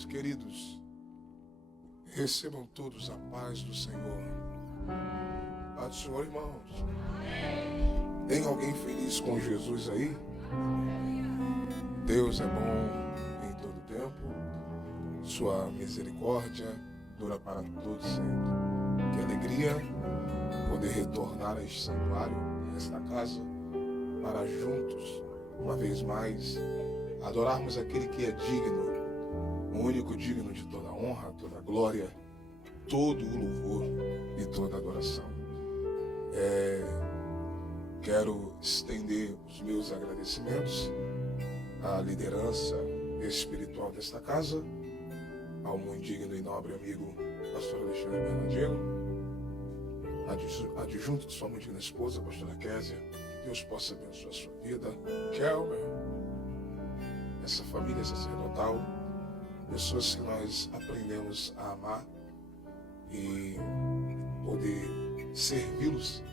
Meus queridos, recebam todos a paz do Senhor. Paz do Senhor, irmãos. Tem alguém feliz com Jesus aí? Deus é bom em todo tempo. Sua misericórdia dura para todo sempre. Que alegria poder retornar a este santuário, a esta casa, para juntos, uma vez mais, adorarmos aquele que é digno, o único digno de toda honra, toda glória, todo o louvor e toda adoração. Quero estender os meus agradecimentos à liderança espiritual desta casa, ao muito digno e nobre amigo pastor Alexandre Bernardino, adjunto de sua muito digna esposa, pastora Késia. Que Deus possa abençoar a sua vida. Kelmer, essa família sacerdotal, pessoas que nós aprendemos a amar e poder servi-los,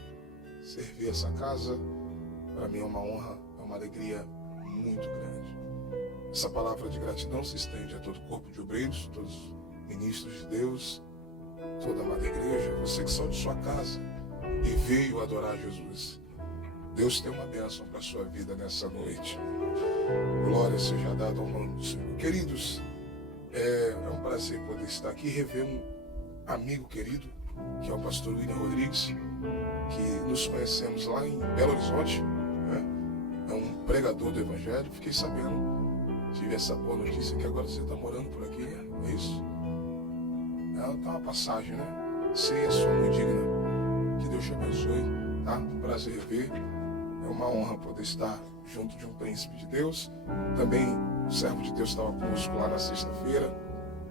servir essa casa, para mim é uma honra, é uma alegria muito grande. Essa palavra de gratidão se estende a todo o corpo de obreiros, todos os ministros de Deus, toda a amada igreja, você que saiu de sua casa e veio adorar Jesus. Deus tem uma bênção para a sua vida nessa noite. Glória seja dada ao nome do Senhor. Queridos, é um prazer poder estar aqui e rever um amigo querido, que é o pastor William Rodrigues, que nos conhecemos lá em Belo Horizonte, né? É um pregador do Evangelho. Fiquei sabendo, tive essa boa notícia que agora você está morando por aqui, né? É isso? Ela tá uma passagem, né? Sei a sua muito digna. Que Deus te abençoe, tá? Um prazer rever. É uma honra poder estar junto de um príncipe de Deus. Também o servo de Deus estava conosco lá na sexta-feira.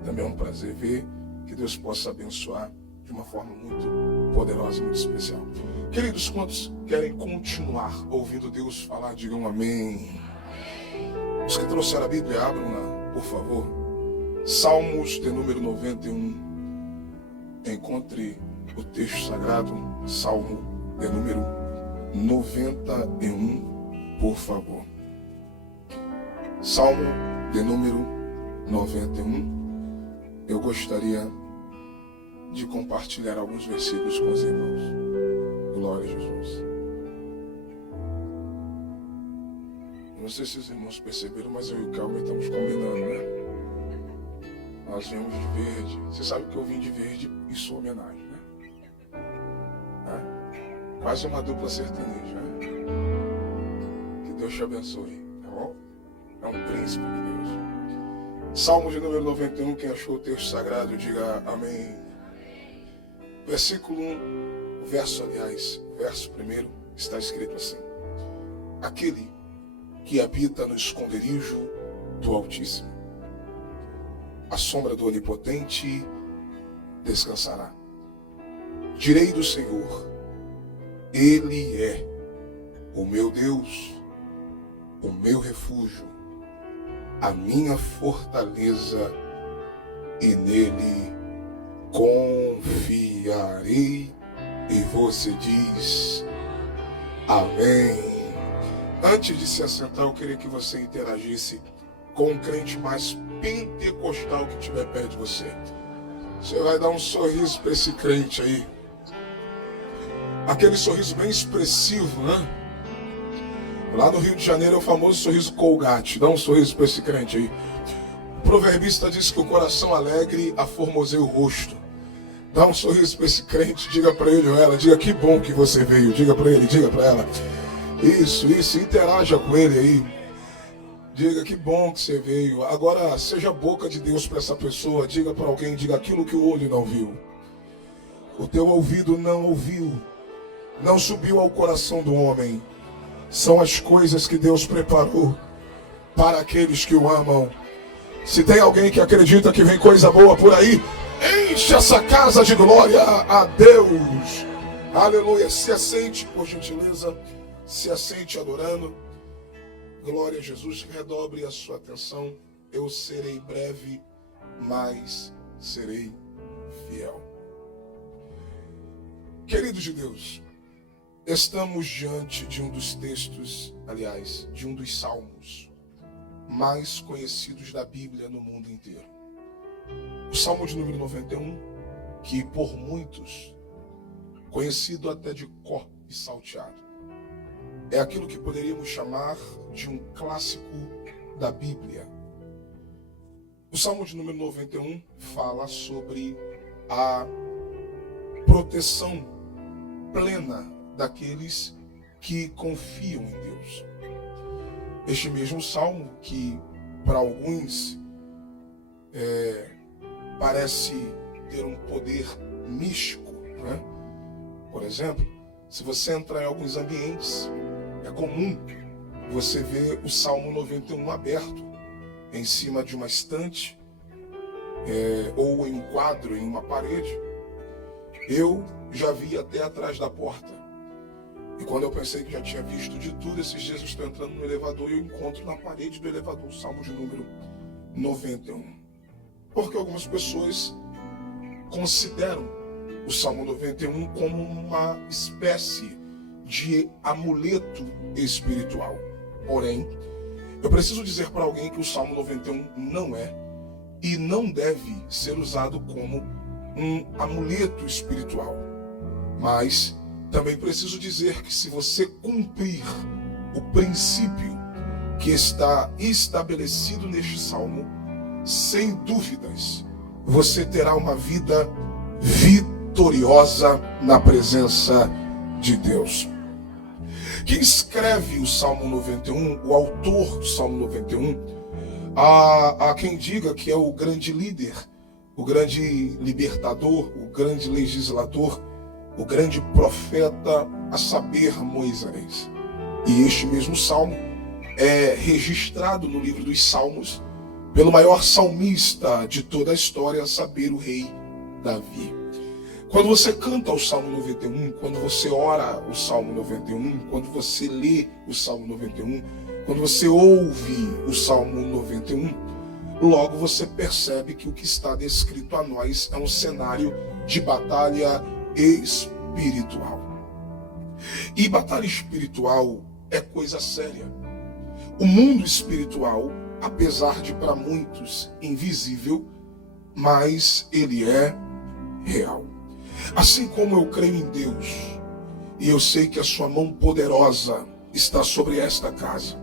Também é um prazer ver. Que Deus possa abençoar de uma forma muito poderosa e muito especial. Queridos, quantos querem continuar ouvindo Deus falar, digam amém. Os que trouxeram a Bíblia, abram-na, por favor. Salmos de número 91. Encontre o texto sagrado, Salmo de número 91, por favor. Salmo de número 91. Eu gostaria de compartilhar alguns versículos com os irmãos. Glória a Jesus. Não sei se os irmãos perceberam, mas eu e o Calma estamos combinando, né? Nós viemos de verde. Você sabe que eu vim de verde em sua homenagem, né? Quase uma dupla sertaneja, né? Que Deus te abençoe, tá bom? É um príncipe de Deus. Salmo de número 91, quem achou o texto sagrado, diga amém. Versículo 1, verso 1, está escrito assim: aquele que habita no esconderijo do Altíssimo, a sombra do Onipotente descansará. Direi do Senhor, Ele é o meu Deus, o meu refúgio, a minha fortaleza, e nele confiarei. E você diz amém. Antes de se assentar, eu queria que você interagisse com um crente mais pentecostal que estiver perto de você. Você vai dar um sorriso para esse crente aí. Aquele sorriso bem expressivo, né? Lá no Rio de Janeiro é o famoso sorriso Colgate. Dá um sorriso para esse crente aí. O proverbista diz que o coração alegre aformoseia o rosto. Dá um sorriso para esse crente, diga para ele ou ela, diga que bom que você veio, diga para ele, diga para ela. Isso, interaja com ele aí. Diga que bom que você veio. Agora seja a boca de Deus para essa pessoa, diga para alguém, diga aquilo que o olho não viu, o teu ouvido não ouviu, não subiu ao coração do homem. São as coisas que Deus preparou para aqueles que o amam. Se tem alguém que acredita que vem coisa boa por aí, enche essa casa de glória a Deus. Aleluia. Se assente, por gentileza. Se assente adorando. Glória a Jesus. Redobre a sua atenção. Eu serei breve, mas serei fiel. Queridos de Deus, estamos diante de um dos textos, aliás, de um dos salmos mais conhecidos da Bíblia no mundo inteiro. O Salmo de número 91, que por muitos, conhecido até de cor e salteado, é aquilo que poderíamos chamar de um clássico da Bíblia. O Salmo de número 91 fala sobre a proteção plena daqueles que confiam em Deus. Este mesmo salmo que para alguns parece ter um poder místico, né? Por exemplo, se você entrar em alguns ambientes, é comum você ver o Salmo 91 aberto em cima de uma estante ou em um quadro, em uma parede. Eu já vi até atrás da porta. E quando eu pensei que já tinha visto de tudo, esses dias eu estou entrando no elevador e eu encontro na parede do elevador o Salmo de número 91. Porque algumas pessoas consideram o Salmo 91 como uma espécie de amuleto espiritual. Porém, eu preciso dizer para alguém que o Salmo 91 não é e não deve ser usado como um amuleto espiritual. Mas também preciso dizer que se você cumprir o princípio que está estabelecido neste salmo, sem dúvidas, você terá uma vida vitoriosa na presença de Deus. Quem escreve o Salmo 91, o autor do Salmo 91, há quem diga que é o grande líder, o grande libertador, o grande legislador, o grande profeta, a saber, Moisés. E este mesmo salmo é registrado no livro dos Salmos pelo maior salmista de toda a história, a saber, o rei Davi. Quando você canta o Salmo 91, quando você ora o Salmo 91, quando você lê o Salmo 91, quando você ouve o Salmo 91, logo você percebe que o que está descrito a nós é um cenário de batalha espiritual. E batalha espiritual é coisa séria. O mundo espiritual, apesar de para muitos invisível, mas ele é real. Assim como eu creio em Deus, e eu sei que a sua mão poderosa está sobre esta casa,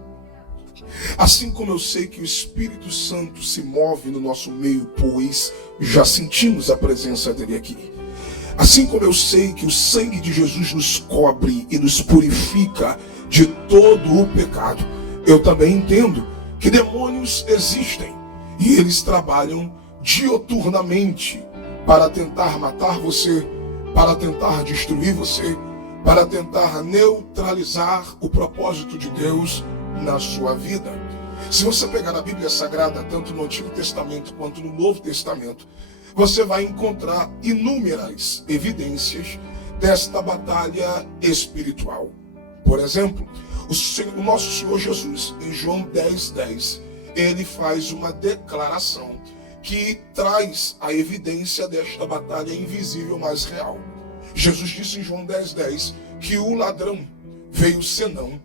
assim como eu sei que o Espírito Santo se move no nosso meio, pois já sentimos a presença dele aqui. Assim como eu sei que o sangue de Jesus nos cobre e nos purifica de todo o pecado, eu também entendo que demônios existem e eles trabalham dioturnamente para tentar matar você, para tentar destruir você, para tentar neutralizar o propósito de Deus na sua vida. Se você pegar a Bíblia Sagrada, tanto no Antigo Testamento quanto no Novo Testamento, você vai encontrar inúmeras evidências desta batalha espiritual. Por exemplo, o nosso Senhor Jesus, em João 10:10, ele faz uma declaração que traz a evidência desta batalha invisível, mas real. Jesus disse em João 10:10 que o ladrão veio senão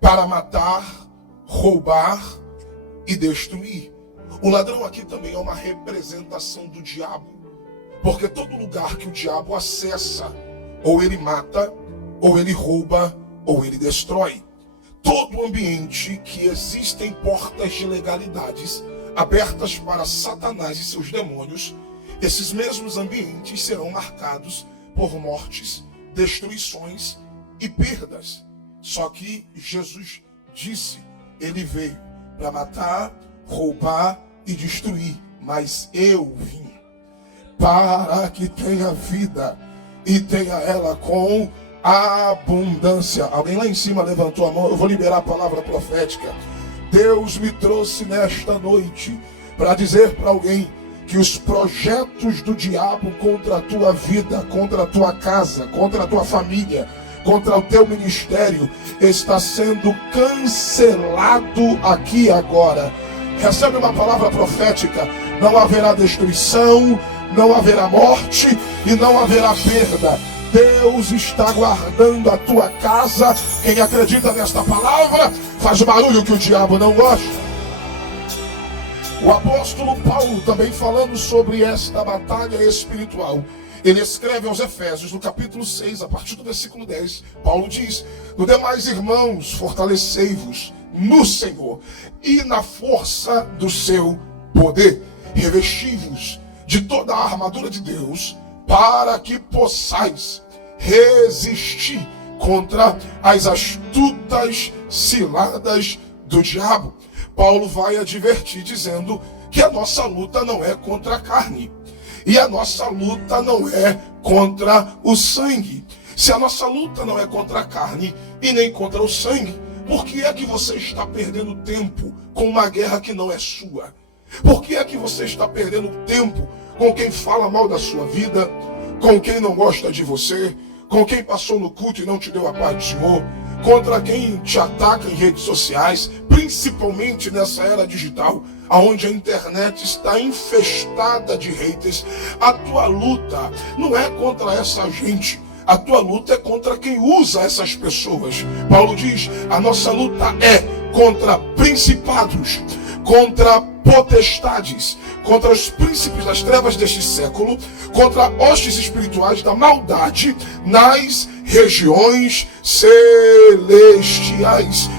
para matar, roubar e destruir. O ladrão aqui também é uma representação do diabo, porque todo lugar que o diabo acessa, ou ele mata, ou ele rouba, ou ele destrói. Todo ambiente que existem portas de legalidades abertas para Satanás e seus demônios, esses mesmos ambientes serão marcados por mortes, destruições e perdas. Só que Jesus disse, ele veio para matar, roubar e destruir, mas eu vim para que tenha vida e tenha ela com abundância. Alguém lá em cima levantou a mão, eu vou liberar a palavra profética. Deus me trouxe nesta noite para dizer para alguém que os projetos do diabo contra a tua vida, contra a tua casa, contra a tua família, contra o teu ministério, está sendo cancelado aqui agora. Recebe uma palavra profética. Não haverá destruição, não haverá morte e não haverá perda. Deus está guardando a tua casa. Quem acredita nesta palavra, faz barulho que o diabo não gosta. O apóstolo Paulo, também falando sobre esta batalha espiritual, ele escreve aos Efésios, no capítulo 6, a partir do versículo 10, Paulo diz: no demais, irmãos, fortalecei-vos no Senhor e na força do seu poder. Revesti-vos de toda a armadura de Deus, para que possais resistir contra as astutas ciladas do diabo. Paulo vai advertir dizendo que a nossa luta não é contra a carne, e a nossa luta não é contra o sangue. Se a nossa luta não é contra a carne e nem contra o sangue, por que é que você está perdendo tempo com uma guerra que não é sua? Por que é que você está perdendo tempo com quem fala mal da sua vida, com quem não gosta de você, com quem passou no culto e não te deu a paz do Senhor, contra quem te ataca em redes sociais, principalmente nessa era digital, onde a internet está infestada de haters? A tua luta não é contra essa gente, a tua luta é contra quem usa essas pessoas. Paulo diz: a nossa luta é contra principados, contra potestades, contra os príncipes das trevas deste século, contra hostes espirituais da maldade nas regiões celestiais.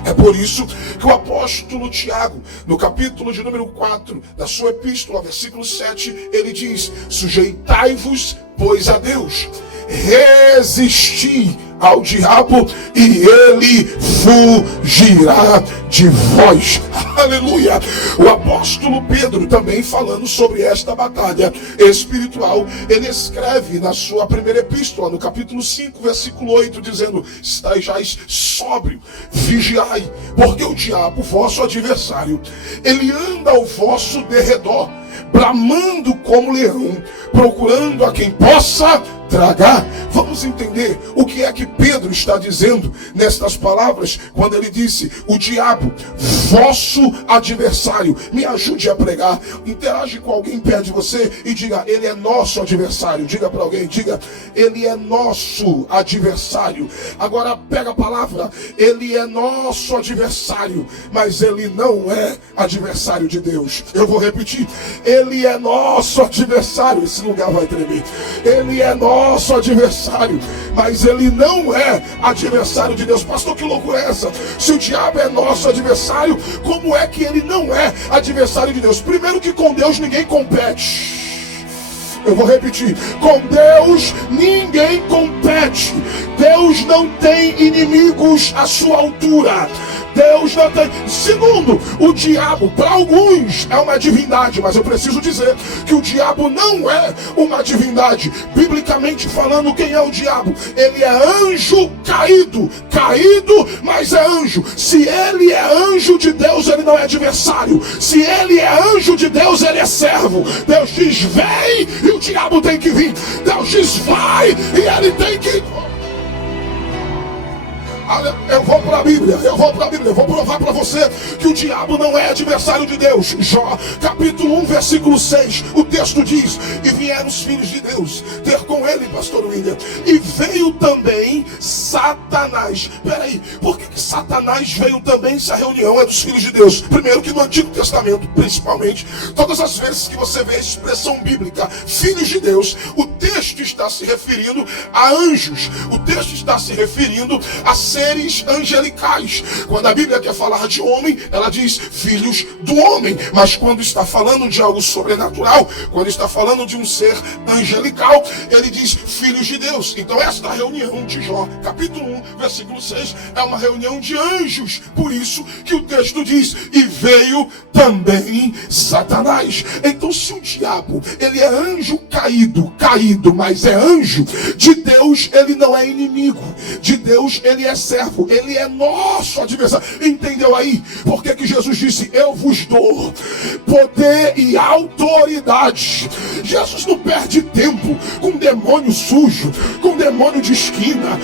É por isso que o apóstolo Tiago, no capítulo de número 4 da sua epístola, versículo 7, ele diz: sujeitai-vos, pois, a Deus, resisti ao diabo e ele fugirá de vós. Aleluia! O apóstolo Pedro, também falando sobre esta batalha espiritual, ele escreve na sua primeira epístola, no capítulo 5, versículo 8, dizendo: estajais sóbrio, vigiai, porque o diabo, vosso adversário, ele anda ao vosso derredor, bramando como leão, procurando a quem possa tragar. Vamos entender o que é que Pedro está dizendo nestas palavras, quando ele disse: o diabo, vosso adversário. Me ajude a pregar. Interage com alguém perto de você e diga: ele é nosso adversário. Diga para alguém, diga: ele é nosso adversário. Agora pega a palavra: ele é nosso adversário, mas ele não é adversário de Deus. Eu vou repetir: ele é nosso adversário. Esse lugar vai tremer. Ele é nosso adversário, mas ele não é adversário de Deus. Pastor, que loucura é essa? Se o diabo é nosso adversário, como é que ele não é adversário de Deus? Primeiro que com Deus ninguém compete. Eu vou repetir: com Deus ninguém compete. Deus não tem inimigos à sua altura. Deus não tem. Segundo, o diabo, para alguns, é uma divindade, mas eu preciso dizer que o diabo não é uma divindade. Biblicamente falando, quem é o diabo? Ele é anjo caído. Caído, mas é anjo. Se ele é anjo de Deus, ele não é adversário. Se ele é anjo de Deus, ele é servo. Deus diz: vem, e o diabo tem que vir. Deus diz: vai, e ele tem que... Eu vou para a Bíblia, eu vou provar para você que o diabo não é adversário de Deus. Jó, capítulo 1, versículo 6, o texto diz: e vieram os filhos de Deus ter com ele, pastor William, e veio também Satanás. Peraí, por que Satanás veio também se a reunião é dos filhos de Deus? Primeiro que no Antigo Testamento, principalmente, todas as vezes que você vê a expressão bíblica filhos de Deus, o texto está se referindo a anjos, o texto está se referindo a seres angelicais. Quando a Bíblia quer falar de homem, ela diz filhos do homem, mas quando está falando de algo sobrenatural, quando está falando de um ser angelical, ele diz filhos de Deus. Então esta reunião de Jó, capítulo 1, versículo 6, é uma reunião de anjos. Por isso que o texto diz: e veio também Satanás. Então, se o diabo, ele é anjo caído, mas é anjo de Deus, ele não é inimigo de Deus, ele é servo, ele é nosso adversário. Entendeu aí? Por que Jesus disse: eu vos dou poder e autoridade? Jesus não perde tempo com demônio sujo, com demônio de esquina.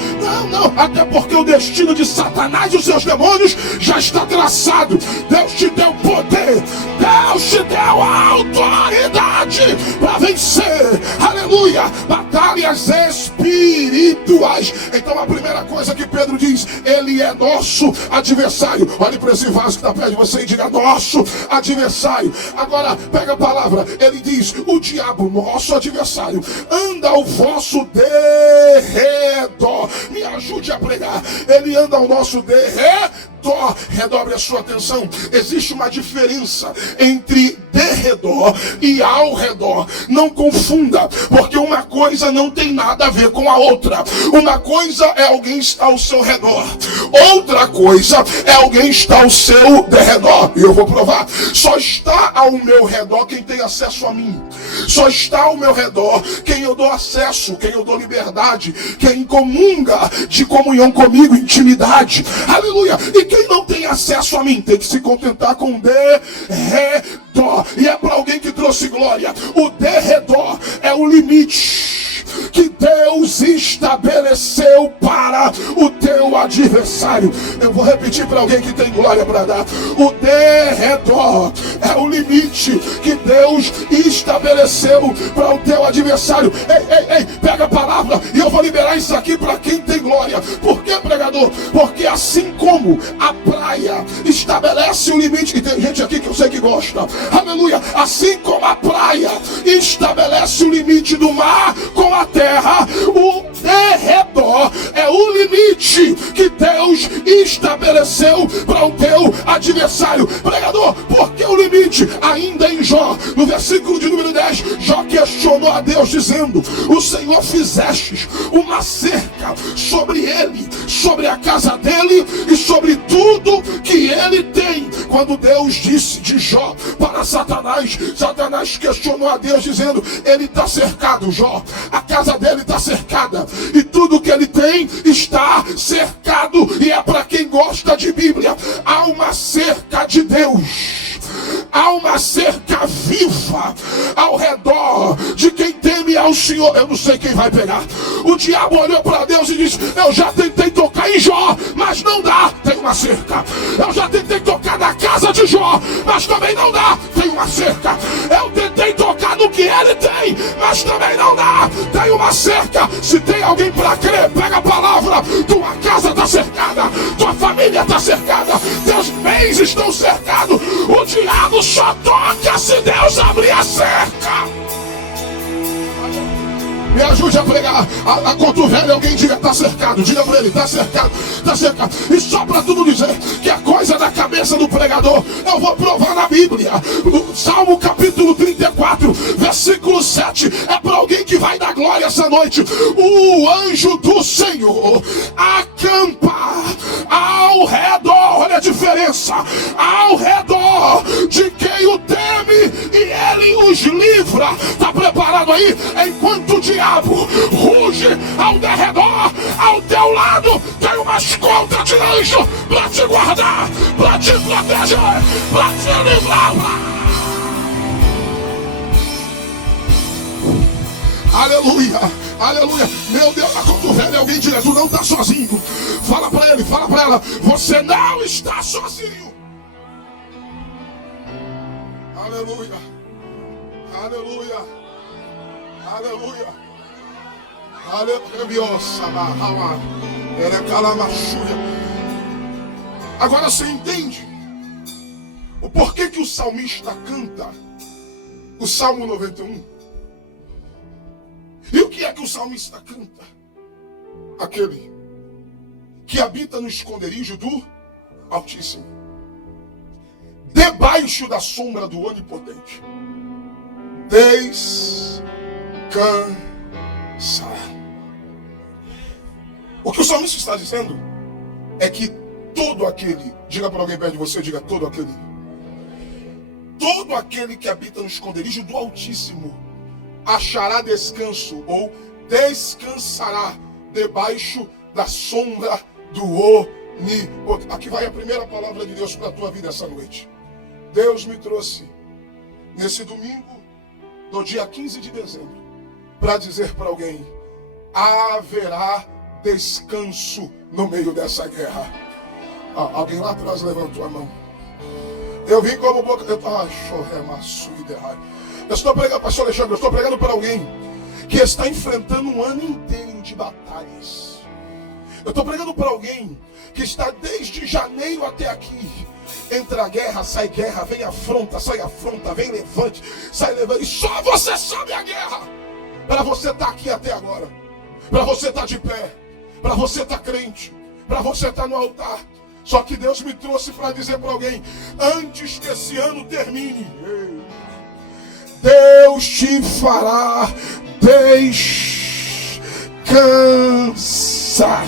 Não, até porque o destino de Satanás e os seus demônios já está traçado. Deus te deu poder, Deus te deu autoridade para vencer, aleluia, batalhas espirituais. Então a primeira coisa que Pedro diz, ele é nosso adversário. Olhe para esse vaso que está perto de você e diga: nosso adversário. Agora pega a palavra, ele diz: o diabo, nosso adversário, anda ao vosso derredor. Me ajude a pregar. Ele anda ao nosso derredor. Redobre a sua atenção. Existe uma diferença entre derredor e ao redor. Não confunda, porque uma coisa não tem nada a ver com a outra. Uma coisa é alguém estar ao seu redor, outra coisa é alguém estar ao seu derredor. E eu vou provar. Só está ao meu redor quem tem acesso a mim. Só está ao meu redor quem eu dou acesso, quem eu dou liberdade, quem comunga de comunhão comigo, intimidade. Aleluia. E quem não tem acesso a mim tem que se contentar com derredor. E é para alguém que trouxe glória. O derredor é o limite que Deus estabeleceu para o teu adversário. Eu vou repetir para alguém que tem glória para dar. O derredor é o limite que Deus estabeleceu para o teu adversário. Ei, pega a palavra e eu vou liberar isso aqui para quem tem glória. Por que, pregador? Porque assim como a praia estabelece o limite, e tem gente aqui que eu sei que gosta, aleluia, assim como a praia estabelece o limite do mar com a terra, o derredor é o limite que Deus estabeleceu para o teu adversário. Pregador, por que o limite? Ainda em Jó, no versículo de número 10, Jó questionou a Deus dizendo: o Senhor fizestes uma cerca sobre ele, sobre a casa dele e sobre tudo que ele tem. Quando Deus disse de Jó para Satanás, Satanás questionou a Deus dizendo: ele está cercado, Jó, a casa dele está cercada e tudo que ele tem está cercado. E é para quem gosta de Bíblia, há uma cerca de Deus, há uma cerca viva ao redor de quem teme ao Senhor. Eu não sei quem vai pegar. O diabo olhou para Deus e disse: eu já tentei tocar em Jó, mas não dá, tem uma cerca. Eu já tentei tocar na casa de Jó, mas também não dá, tem uma cerca. Eu tentei tocar no que ele tem, mas também não dá, tem uma cerca. Se tem alguém para crer, pega a palavra. Tua casa está cercada, tua família está cercada, teus bens estão cercados. O diabo só toca se Deus abrir a cerca. Me ajude a pregar. A cotovela, alguém diga: está cercado. Diga para ele: está cercado, está cercado. E só para tudo dizer que a coisa na cabeça do pregador, eu vou provar na Bíblia. No Salmo capítulo 34, versículo 7. É para alguém que vai dar glória essa noite. O anjo do Senhor acampa ao redor. Olha a diferença. Ao redor de quem o teme, e ele os livra. Está preparado aí? Enquanto o diabo ruge ao derredor, ao teu lado tem uma escolta de anjo para te guardar, para te proteger, para te livrar. Aleluia, aleluia. Meu Deus, a cotovela, alguém direto, tu não está sozinho. Fala para ele, fala para ela: você não está sozinho. Aleluia, aleluia, aleluia. Agora você entende o porquê que o salmista canta o Salmo 91? E o que é que o salmista canta? Aquele que habita no esconderijo do Altíssimo, debaixo da sombra do Onipotente, descansará. O que o salmista está dizendo é que todo aquele, diga para alguém perto de você, diga: todo aquele que habita no esconderijo do Altíssimo achará descanso, ou descansará debaixo da sombra do Onipotente. Aqui vai a primeira palavra de Deus para a tua vida essa noite. Deus me trouxe nesse domingo do dia 15 de dezembro para dizer para alguém: haverá descanso no meio dessa guerra. Alguém lá atrás levantou a mão. Eu vim como boca. Eu estou pregando, pastor Alexandre, eu estou pregando para alguém que está enfrentando um ano inteiro de batalhas. Eu estou pregando para alguém que está desde janeiro até aqui. Entra a guerra, vem afronta, sai afronta, vem levante, sai levante. E só você sabe a guerra. Para você estar aqui até agora. Para você estar de pé. Para você estar crente. Para você estar no altar. Só que Deus me trouxe para dizer para alguém: antes que esse ano termine, Deus te fará descansar.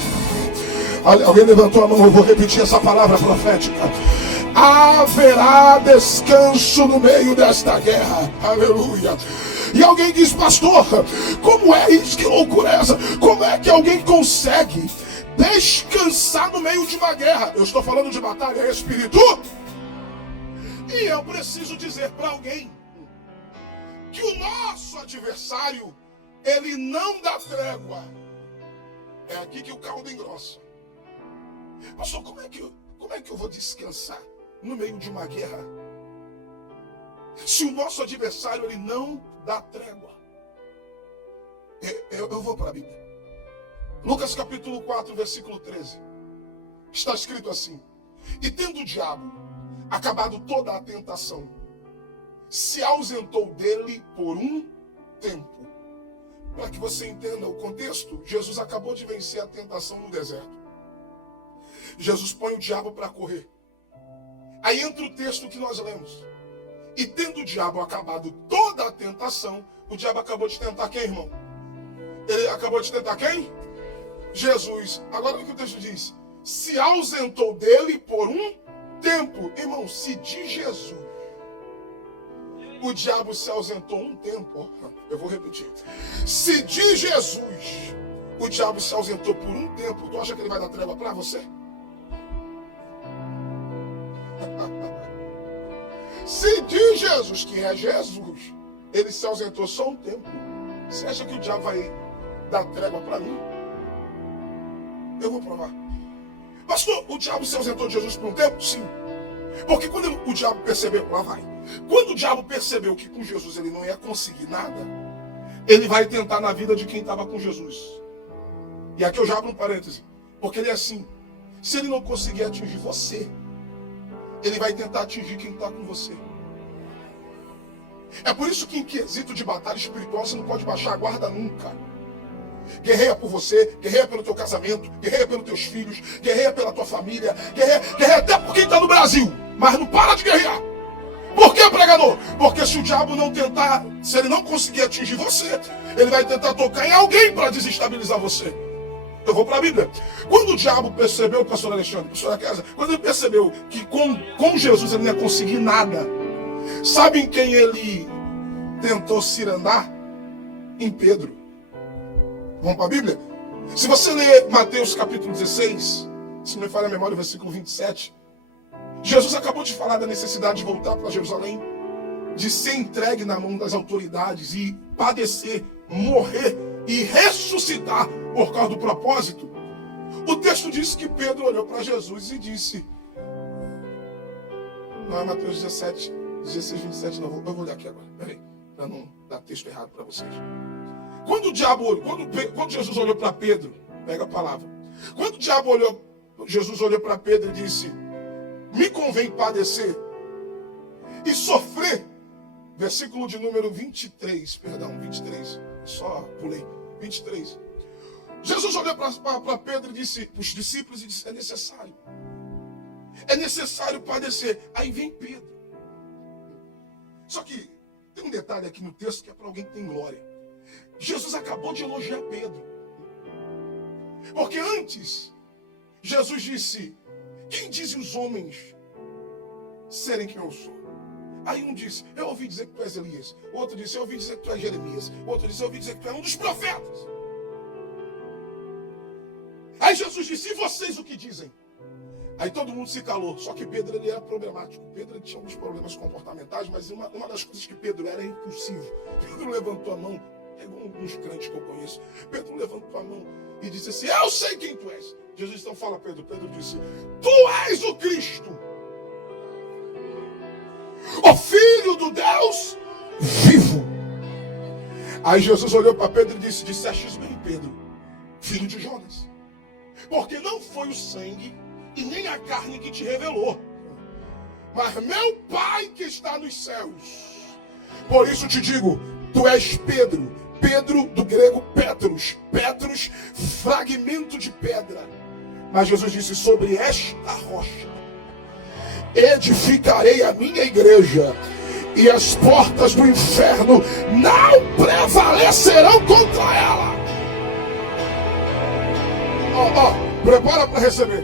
Alguém levantou a mão, eu vou repetir essa palavra profética. Haverá descanso no meio desta guerra. Aleluia. E alguém diz: pastor, como é isso? Que loucura é essa? Como é que alguém consegue descansar no meio de uma guerra? Eu estou falando de batalha espiritual. E eu preciso dizer para alguém que o nosso adversário, ele não dá trégua. É aqui que o caldo engrossa. Pastor, como é que eu vou descansar no meio de uma guerra? Se o nosso adversário, ele não dá trégua. Eu vou para a Bíblia. Lucas capítulo 4, versículo 13. Está escrito assim: e tendo o diabo acabado toda a tentação, se ausentou dele por um tempo. Para que você entenda o contexto, Jesus acabou de vencer a tentação no deserto. Jesus põe o diabo para correr. Aí entra o texto que nós lemos. E tendo o diabo acabado toda a tentação, o diabo acabou de tentar quem, irmão? Ele acabou de tentar quem? Jesus. Agora o que o texto diz? Se ausentou dele por um tempo. Irmão, se de Jesus o diabo se ausentou um tempo, eu vou repetir. Se de Jesus o diabo se ausentou por um tempo, tu acha que ele vai dar trégua para você? Se de Jesus, que é Jesus, ele se ausentou só um tempo, você acha que o diabo vai dar trégua para mim? Eu vou provar. Pastor, o diabo se ausentou de Jesus por um tempo? Sim. Porque quando o diabo percebeu, lá vai. Quando o diabo percebeu que com Jesus ele não ia conseguir nada, ele vai tentar na vida de quem estava com Jesus. E aqui eu já abro um parêntese. Porque ele é assim: se ele não conseguir atingir você, ele vai tentar atingir quem está com você. É por isso que em quesito de batalha espiritual você não pode baixar a guarda nunca. Guerreia por você, guerreia pelo teu casamento, guerreia pelos teus filhos, guerreia pela tua família, guerreia até por quem está no Brasil, mas não para de guerrear. Por que, pregador? Porque se o diabo não tentar, se ele não conseguir atingir você, ele vai tentar tocar em alguém para desestabilizar você. Eu vou para a Bíblia. Quando o diabo percebeu, pastor Alexandre, pastor Casa, quando ele percebeu que com Jesus ele não ia conseguir nada, sabe em quem ele tentou cirandar? Em Pedro. Vamos para a Bíblia? Se você ler Mateus capítulo 16, se não me falha a memória, o versículo 27, Jesus acabou de falar da necessidade de voltar para Jerusalém, de ser entregue na mão das autoridades e padecer, morrer e ressuscitar por causa do propósito. O texto diz que Pedro olhou para Jesus e disse, não é Mateus 16, 27, não, eu vou olhar aqui agora, peraí, para não dar texto errado para vocês. Quando Jesus olhou para Pedro, pega a palavra, Jesus olhou para Pedro e disse, me convém padecer e sofrer, versículo de número 23, só pulei, 23. Jesus olhou para Pedro e disse, para os discípulos, e disse, é necessário padecer. Aí vem Pedro. Só que tem um detalhe aqui no texto que é para alguém que tem glória. Jesus acabou de elogiar Pedro. Porque antes, Jesus disse, quem dizem os homens serem quem eu sou? Aí um disse, eu ouvi dizer que tu és Elias. O outro disse, eu ouvi dizer que tu és Jeremias. O outro disse, eu ouvi dizer que tu és um dos profetas. Aí Jesus disse, e vocês o que dizem? Aí todo mundo se calou. Só que Pedro, ele era problemático. Pedro, ele tinha alguns problemas comportamentais, mas uma das coisas que Pedro era impulsivo. Pedro levantou a mão, pegou alguns crentes que eu conheço. Pedro levantou a mão e disse assim, eu sei quem tu és. Jesus então fala a Pedro. Pedro disse, tu és o Cristo, o Filho do Deus vivo. Aí Jesus olhou para Pedro e disse: dissestes bem, Pedro, filho de Jonas, porque não foi o sangue e nem a carne que te revelou, mas meu Pai que está nos céus. Por isso te digo, tu és Pedro. Pedro, do grego Petros. Petros, fragmento de pedra. Mas Jesus disse: sobre esta rocha edificarei a minha igreja, e as portas do inferno não prevalecerão contra ela. Prepara para receber.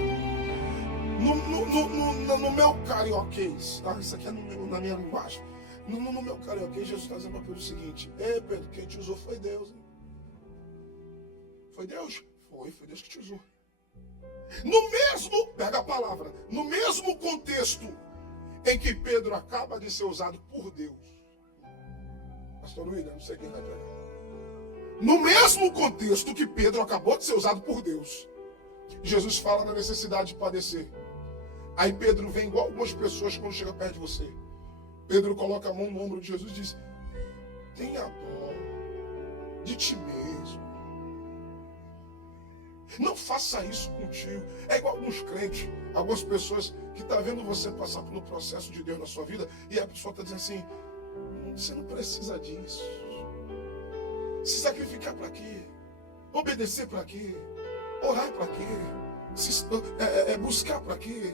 No meu carioquês, tá? Isso aqui é na minha linguagem. No meu carioquês, Jesus está dizendo para Pedro o seguinte: ei, Pedro, quem te usou foi Deus. Hein? Foi Deus? Foi Deus que te usou. No mesmo, pega a palavra, no mesmo contexto em que Pedro acaba de ser usado por Deus. Pastor William, não sei quem vai pegar. No mesmo contexto que Pedro acabou de ser usado por Deus, Jesus fala da necessidade de padecer. Aí Pedro vem igual algumas pessoas quando chega perto de você. Pedro coloca a mão no ombro de Jesus e diz: tenha dó de ti mesmo. Não faça isso contigo. É igual alguns crentes, algumas pessoas que estão vendo você passar pelo processo de Deus na sua vida, e a pessoa está dizendo assim: você não precisa disso. Se sacrificar para quê? Obedecer para quê? Orar para quê? Buscar para quê?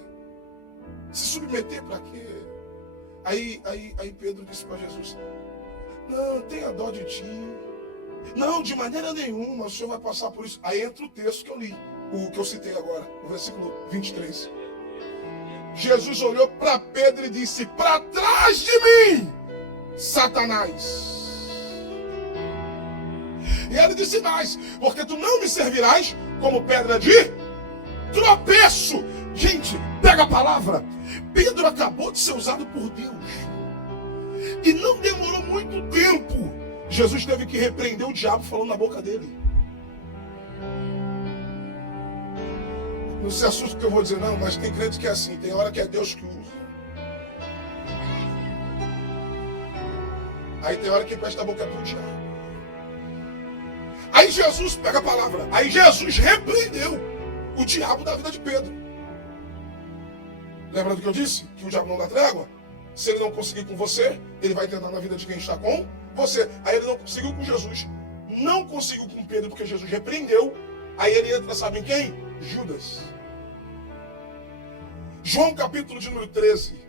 Se submeter para quê? Aí Pedro disse para Jesus: não, tenha dó de ti. Não, de maneira nenhuma, o Senhor vai passar por isso. Aí entra o texto que eu li, o que eu citei agora, o versículo 23. Jesus olhou para Pedro e disse: para trás de mim, Satanás. E ele disse mais: porque tu não me servirás como pedra de tropeço. Gente, pega a palavra. Pedro acabou de ser usado por Deus. E não demorou muito tempo. Jesus teve que repreender o diabo falando na boca dele. Não se assuste com o que eu vou dizer, não, mas tem crente que é assim. Tem hora que é Deus que usa. Aí tem hora que presta a boca pro diabo. Aí Jesus, pega a palavra, aí Jesus repreendeu o diabo da vida de Pedro. Lembra do que eu disse? Que o diabo não dá trégua? Se ele não conseguir com você, ele vai tentar na vida de quem está com você. Aí ele não conseguiu com Jesus. Não conseguiu com Pedro, porque Jesus repreendeu. Aí ele entra, sabe em quem? Judas. João capítulo de número 13.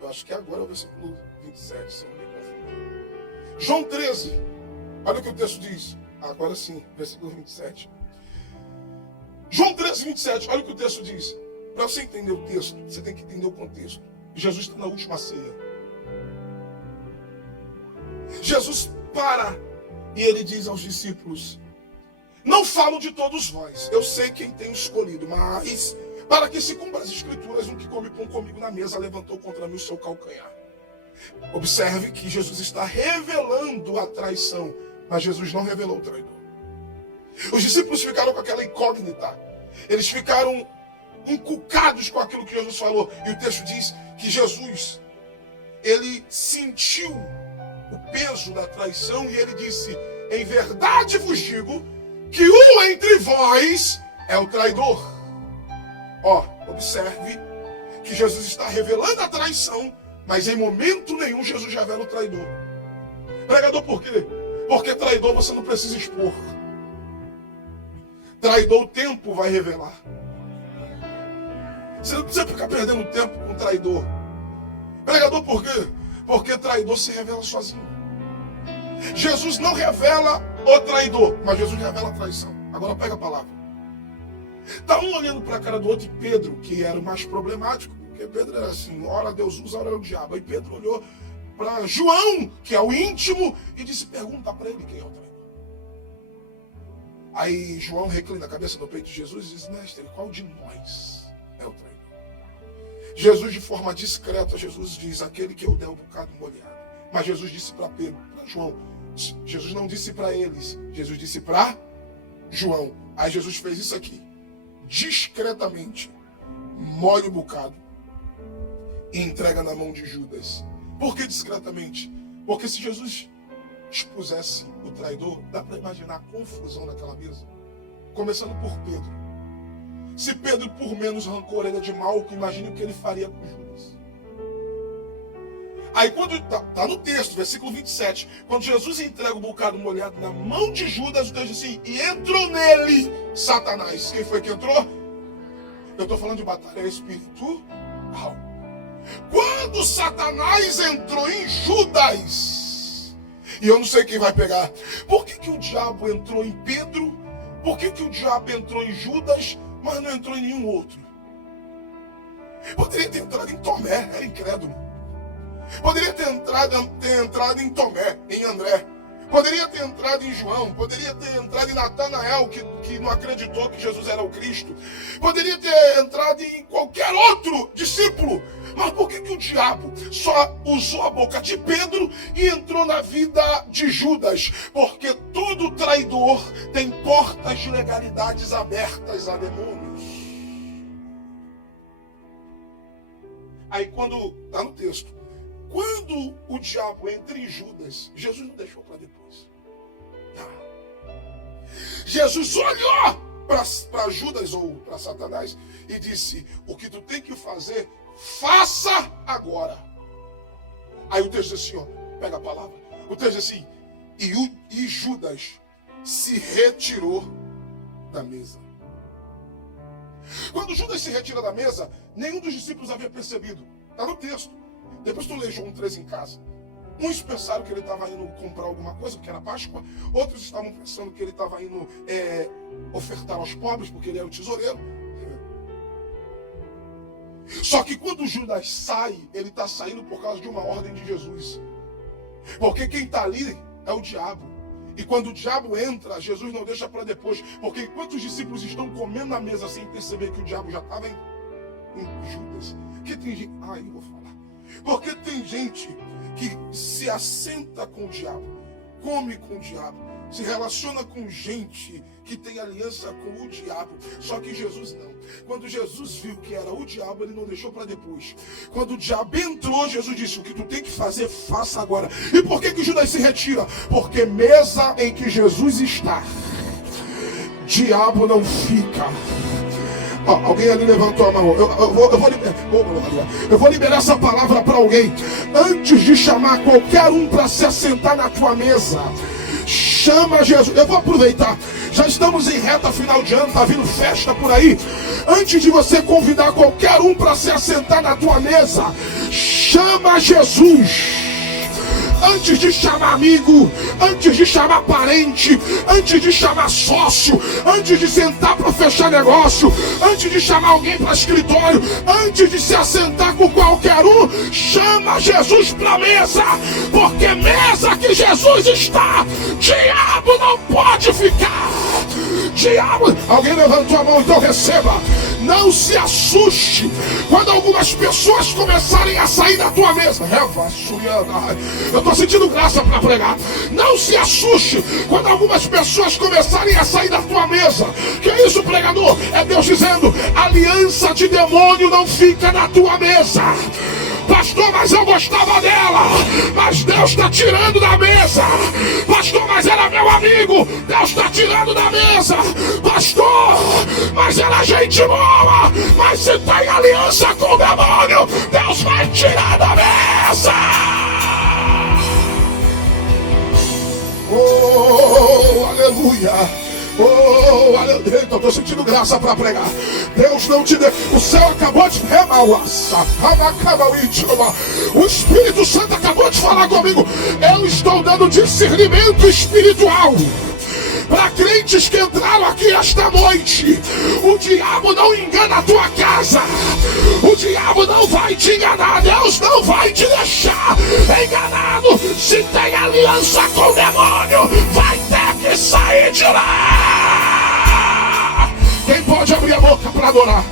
Eu acho que agora é o versículo 27, se eu não me confundo. João 13. Olha o que o texto diz. Agora sim, versículo 27. João 13, 27. Olha o que o texto diz. Para você entender o texto, você tem que entender o contexto. Jesus está na última ceia. Jesus para e ele diz aos discípulos: não falo de todos vós, eu sei quem tenho escolhido, mas para que se cumpra as escrituras, um que come pão comigo na mesa levantou contra mim o seu calcanhar. Observe que Jesus está revelando a traição, mas Jesus não revelou o traidor. Os discípulos ficaram com aquela incógnita, eles ficaram encucados com aquilo que Jesus falou, e o texto diz que Jesus, ele sentiu o peso da traição e ele disse: em verdade vos digo que um entre vós é o traidor. Observe que Jesus está revelando a traição, mas em momento nenhum Jesus revela o traidor. Pregador, por quê? Porque traidor você não precisa expor. Traidor o tempo vai revelar. Você não precisa ficar perdendo tempo com traidor. Pregador, por quê? Porque traidor se revela sozinho. Jesus não revela o traidor, mas Jesus revela a traição. Agora pega a palavra. Está um olhando para a cara do outro, e Pedro, que era o mais problemático, porque Pedro era assim: ora Deus usa, ora é o diabo. Aí Pedro olhou para João, que é o íntimo, e disse: pergunta para ele quem é o traidor. Aí João reclina a cabeça no peito de Jesus e diz: mestre, qual de nós é o traidor? Jesus, de forma discreta, Jesus diz: aquele que eu der um bocado molhado. Mas Jesus disse para Pedro, para João. Jesus não disse para eles, Jesus disse para João. Aí Jesus fez isso aqui, discretamente, molha o bocado e entrega na mão de Judas. Por que discretamente? Porque se Jesus expusesse o traidor, dá para imaginar a confusão daquela mesa? Começando por Pedro. Se Pedro, por menos rancor, era de Malco, imagine o que ele faria com Judas. Aí quando está no texto, versículo 27, quando Jesus entrega o bocado molhado na mão de Judas, o texto diz assim, e entrou nele Satanás. Quem foi que entrou? Eu estou falando de batalha espiritual. Quando Satanás entrou em Judas, e eu não sei quem vai pegar, por que o diabo entrou em Pedro? Por que o diabo entrou em Judas, mas não entrou em nenhum outro? Poderia ter entrado em Tomé, era incrédulo. Poderia ter entrado em Tomé, em André. Poderia ter entrado em João. Poderia ter entrado em Natanael, que não acreditou que Jesus era o Cristo. Poderia ter entrado em qualquer outro discípulo. Mas por que o diabo só usou a boca de Pedro e entrou na vida de Judas? Porque todo traidor tem portas de legalidades abertas a demônios. Aí quando está no texto, quando o diabo entra em Judas, Jesus não deixou para depois. Jesus olhou para Judas ou para Satanás e disse, o que tu tem que fazer, faça agora. Aí o texto diz assim, ó, pega a palavra. O texto diz assim, e Judas se retirou da mesa. Quando Judas se retira da mesa, nenhum dos discípulos havia percebido. Está no texto. Depois tu lê João 13 em casa. Uns pensaram que ele estava indo comprar alguma coisa, porque era Páscoa. Outros estavam pensando que ele estava indo ofertar aos pobres, porque ele era o tesoureiro. Só que quando Judas sai, ele está saindo por causa de uma ordem de Jesus. Porque quem está ali é o diabo. E quando o diabo entra, Jesus não deixa para depois. Porque enquanto os discípulos estão comendo na mesa sem perceber que o diabo já estava em Judas. Que tem gente... eu vou falar. Porque tem gente que se assenta com o diabo, come com o diabo, se relaciona com gente que tem aliança com o diabo. Só que Jesus não. Quando Jesus viu que era o diabo, ele não deixou para depois. Quando o diabo entrou, Jesus disse, o que tu tem que fazer, faça agora. E por que Judas se retira? Porque mesa em que Jesus está, diabo não fica. Alguém ali levantou a mão. Eu vou liberar essa palavra para alguém. Antes de chamar qualquer um para se assentar na tua mesa, chama Jesus. Eu vou aproveitar. Já estamos em reta final de ano, tá vindo festa por aí. Antes de você convidar qualquer um para se assentar na tua mesa, chama Jesus. Antes de chamar amigo, antes de chamar parente, antes de chamar sócio, antes de sentar para fechar negócio, antes de chamar alguém para escritório, antes de se assentar com qualquer um, chama Jesus para a mesa, porque mesa que Jesus está, diabo não pode ficar. Diabo, alguém levantou a mão, então receba. Não se assuste quando algumas pessoas começarem a sair da tua mesa. Eu estou sentindo graça para pregar. Não se assuste quando algumas pessoas começarem a sair da tua mesa. Que é isso, pregador? É Deus dizendo, aliança de demônio não fica na tua mesa. Pastor, mas eu gostava dela, mas Deus está tirando da mesa. Pastor, mas era meu amigo, Deus está tirando da mesa. Pastor, mas era gente boa, mas se tem aliança com o demônio, Deus vai tirar da mesa. Oh, aleluia. Oh, aleluia. Eu estou sentindo graça para pregar. Deus não te deu. O céu acabou de o Espírito Santo acabou de falar comigo. Eu estou dando discernimento espiritual para crentes que entraram aqui esta noite. O diabo não engana a tua casa. O diabo não vai te enganar. Deus não vai te deixar enganado. Se tem aliança com o demônio, vai ter que sair de lá. Quem pode abrir a boca para adorar?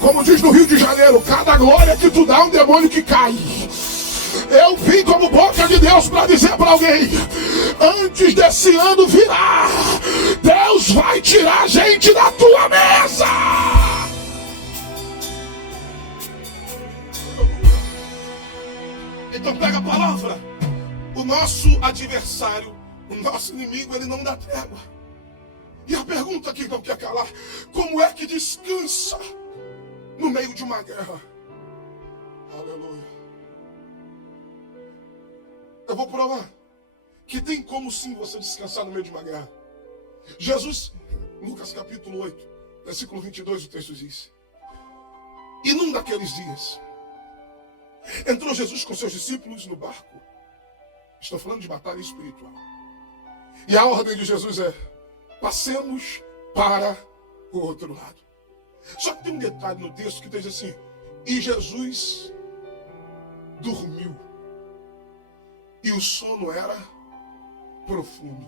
Como diz no Rio de Janeiro, cada glória que tu dá, um demônio que cai. Eu vim como boca de Deus para dizer para alguém, antes desse ano virar, Deus vai tirar gente da tua mesa. Então pega a palavra. O nosso adversário, o nosso inimigo, ele não dá trégua. E a pergunta que não quer calar: como é que descansa no meio de uma guerra? Aleluia. Eu vou provar que tem como sim você descansar no meio de uma guerra. Jesus, Lucas capítulo 8, versículo 22, o texto diz: e num daqueles dias, entrou Jesus com seus discípulos no barco. Estou falando de batalha espiritual. E a ordem de Jesus é: passemos para o outro lado. Só que tem um detalhe no texto que diz assim: e Jesus dormiu. E o sono era profundo.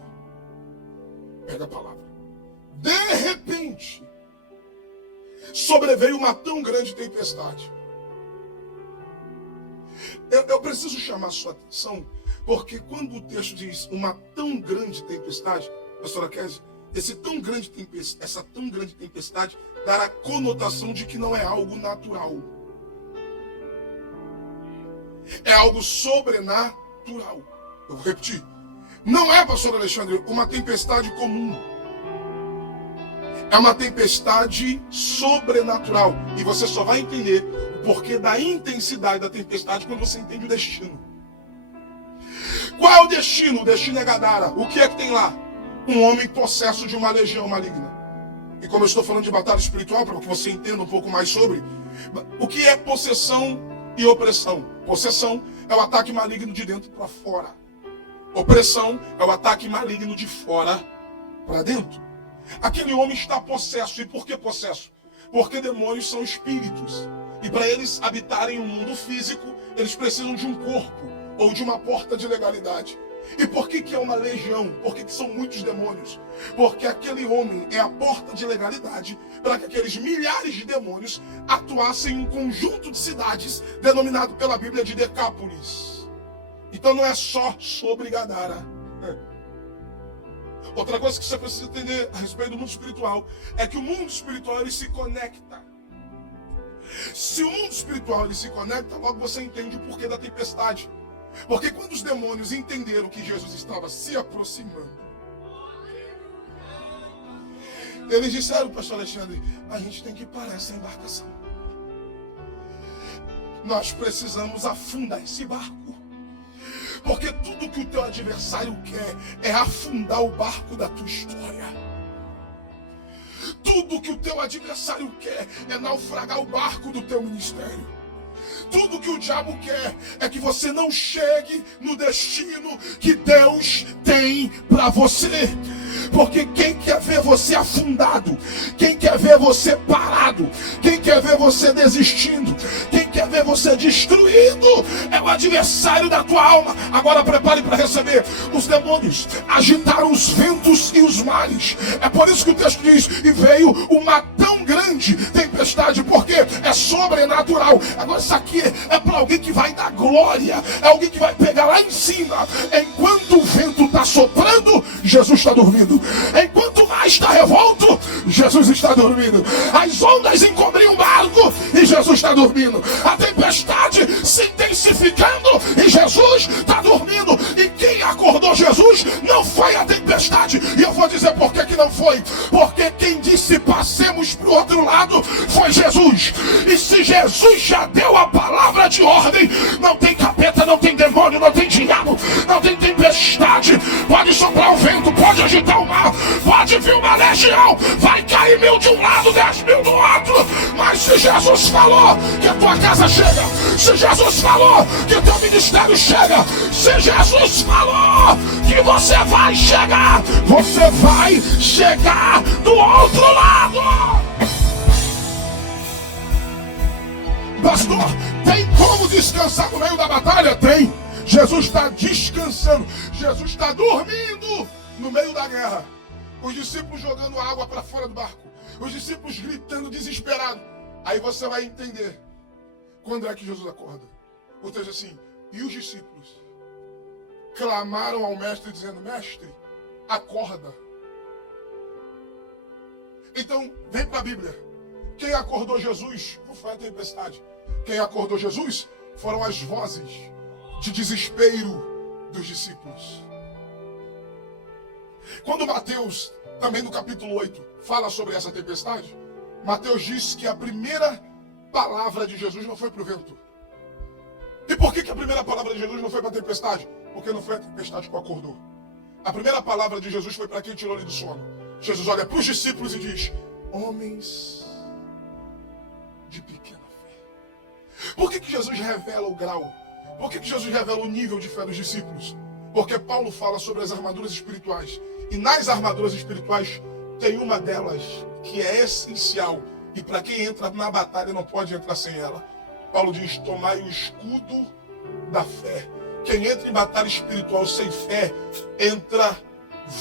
Pega a palavra. De repente, sobreveio uma tão grande tempestade. Eu preciso chamar a sua atenção, porque quando o texto diz uma tão grande tempestade, pastora Kézia, essa tão grande tempestade dá a conotação de que não é algo natural. É algo sobrenatural. Eu vou repetir. Não é, pastor Alexandre, uma tempestade comum. É uma tempestade sobrenatural. E você só vai entender o porquê da intensidade da tempestade quando você entende o destino. Qual é o destino? O destino é Gadara. O que é que tem lá? Um homem possesso de uma legião maligna. E como eu estou falando de batalha espiritual, para que você entenda um pouco mais sobre, o que é possessão e opressão? Possessão é o ataque maligno de dentro para fora. Opressão é o ataque maligno de fora para dentro. Aquele homem está possesso. E por que possesso? Porque demônios são espíritos. E para eles habitarem o mundo físico, eles precisam de um corpo ou de uma porta de legalidade. E por que é uma legião? Por que são muitos demônios? Porque aquele homem é a porta de legalidade para que aqueles milhares de demônios atuassem em um conjunto de cidades denominado pela Bíblia de Decápolis. Então não é só sobre Gadara. Outra coisa que você precisa entender a respeito do mundo espiritual é que o mundo espiritual ele se conecta. Se o mundo espiritual ele se conecta, logo você entende o porquê da tempestade. Porque quando os demônios entenderam que Jesus estava se aproximando, eles disseram, pastor Alexandre, a gente tem que parar essa embarcação. Nós precisamos afundar esse barco. Porque tudo que o teu adversário quer é afundar o barco da tua história. Tudo que o teu adversário quer é naufragar o barco do teu ministério. Tudo que o diabo quer é que você não chegue no destino que Deus tem para você. Porque quem quer ver você afundado, quem quer ver você parado, quem quer ver você desistindo, quem quer ver você destruído, é o adversário da tua alma. Agora prepare para receber. Os demônios agitaram os ventos e os mares. É por isso que o texto diz: e veio uma tão grande tempestade, porque é sobrenatural. Agora isso aqui é para alguém que vai dar glória, é alguém que vai pegar lá em cima. Enquanto o vento está soprando, Jesus está dormindo. Enquanto o mar está revolto, Jesus está dormindo. As ondas encobriam o barco e Jesus está dormindo. A tempestade se intensificando e Jesus está dormindo. E quem acordou Jesus não foi a tempestade. E eu vou dizer por que não foi. Porque quem disse passemos para o outro lado foi Jesus. E se Jesus já deu a palavra de ordem, não tem capeta, não tem demônio, não tem diabo, não tem tempestade. Pode soprar o vento, pode agitar o mar, pode vir uma legião, vai cair 1000 de um lado, 10.000 do outro. Mas se Jesus falou que a tua casa chega, se Jesus falou que o teu ministério chega, se Jesus falou que você vai chegar do outro lado. Pastor, tem como descansar no meio da batalha? Tem. Jesus está descansando. Jesus está dormindo no meio da guerra. Os discípulos jogando água para fora do barco. Os discípulos gritando desesperados. Aí você vai entender quando é que Jesus acorda. Ou seja, assim, e os discípulos clamaram ao mestre dizendo: mestre, acorda. Então, vem para a Bíblia. Quem acordou Jesus não foi a tempestade. Quem acordou Jesus foram as vozes de desespero dos discípulos. Quando Mateus, também no capítulo 8, fala sobre essa tempestade, Mateus diz que a primeira palavra de Jesus não foi para o vento. E por que a primeira palavra de Jesus não foi para a tempestade? Porque não foi a tempestade que o acordou. A primeira palavra de Jesus foi para quem tirou ele do sono. Jesus olha para os discípulos e diz: homens de pequena fé. Por que Jesus revela o grau? Por que Jesus revela o nível de fé dos discípulos? Porque Paulo fala sobre as armaduras espirituais. E nas armaduras espirituais tem uma delas que é essencial. E para quem entra na batalha não pode entrar sem ela. Paulo diz: tomai o escudo da fé. Quem entra em batalha espiritual sem fé entra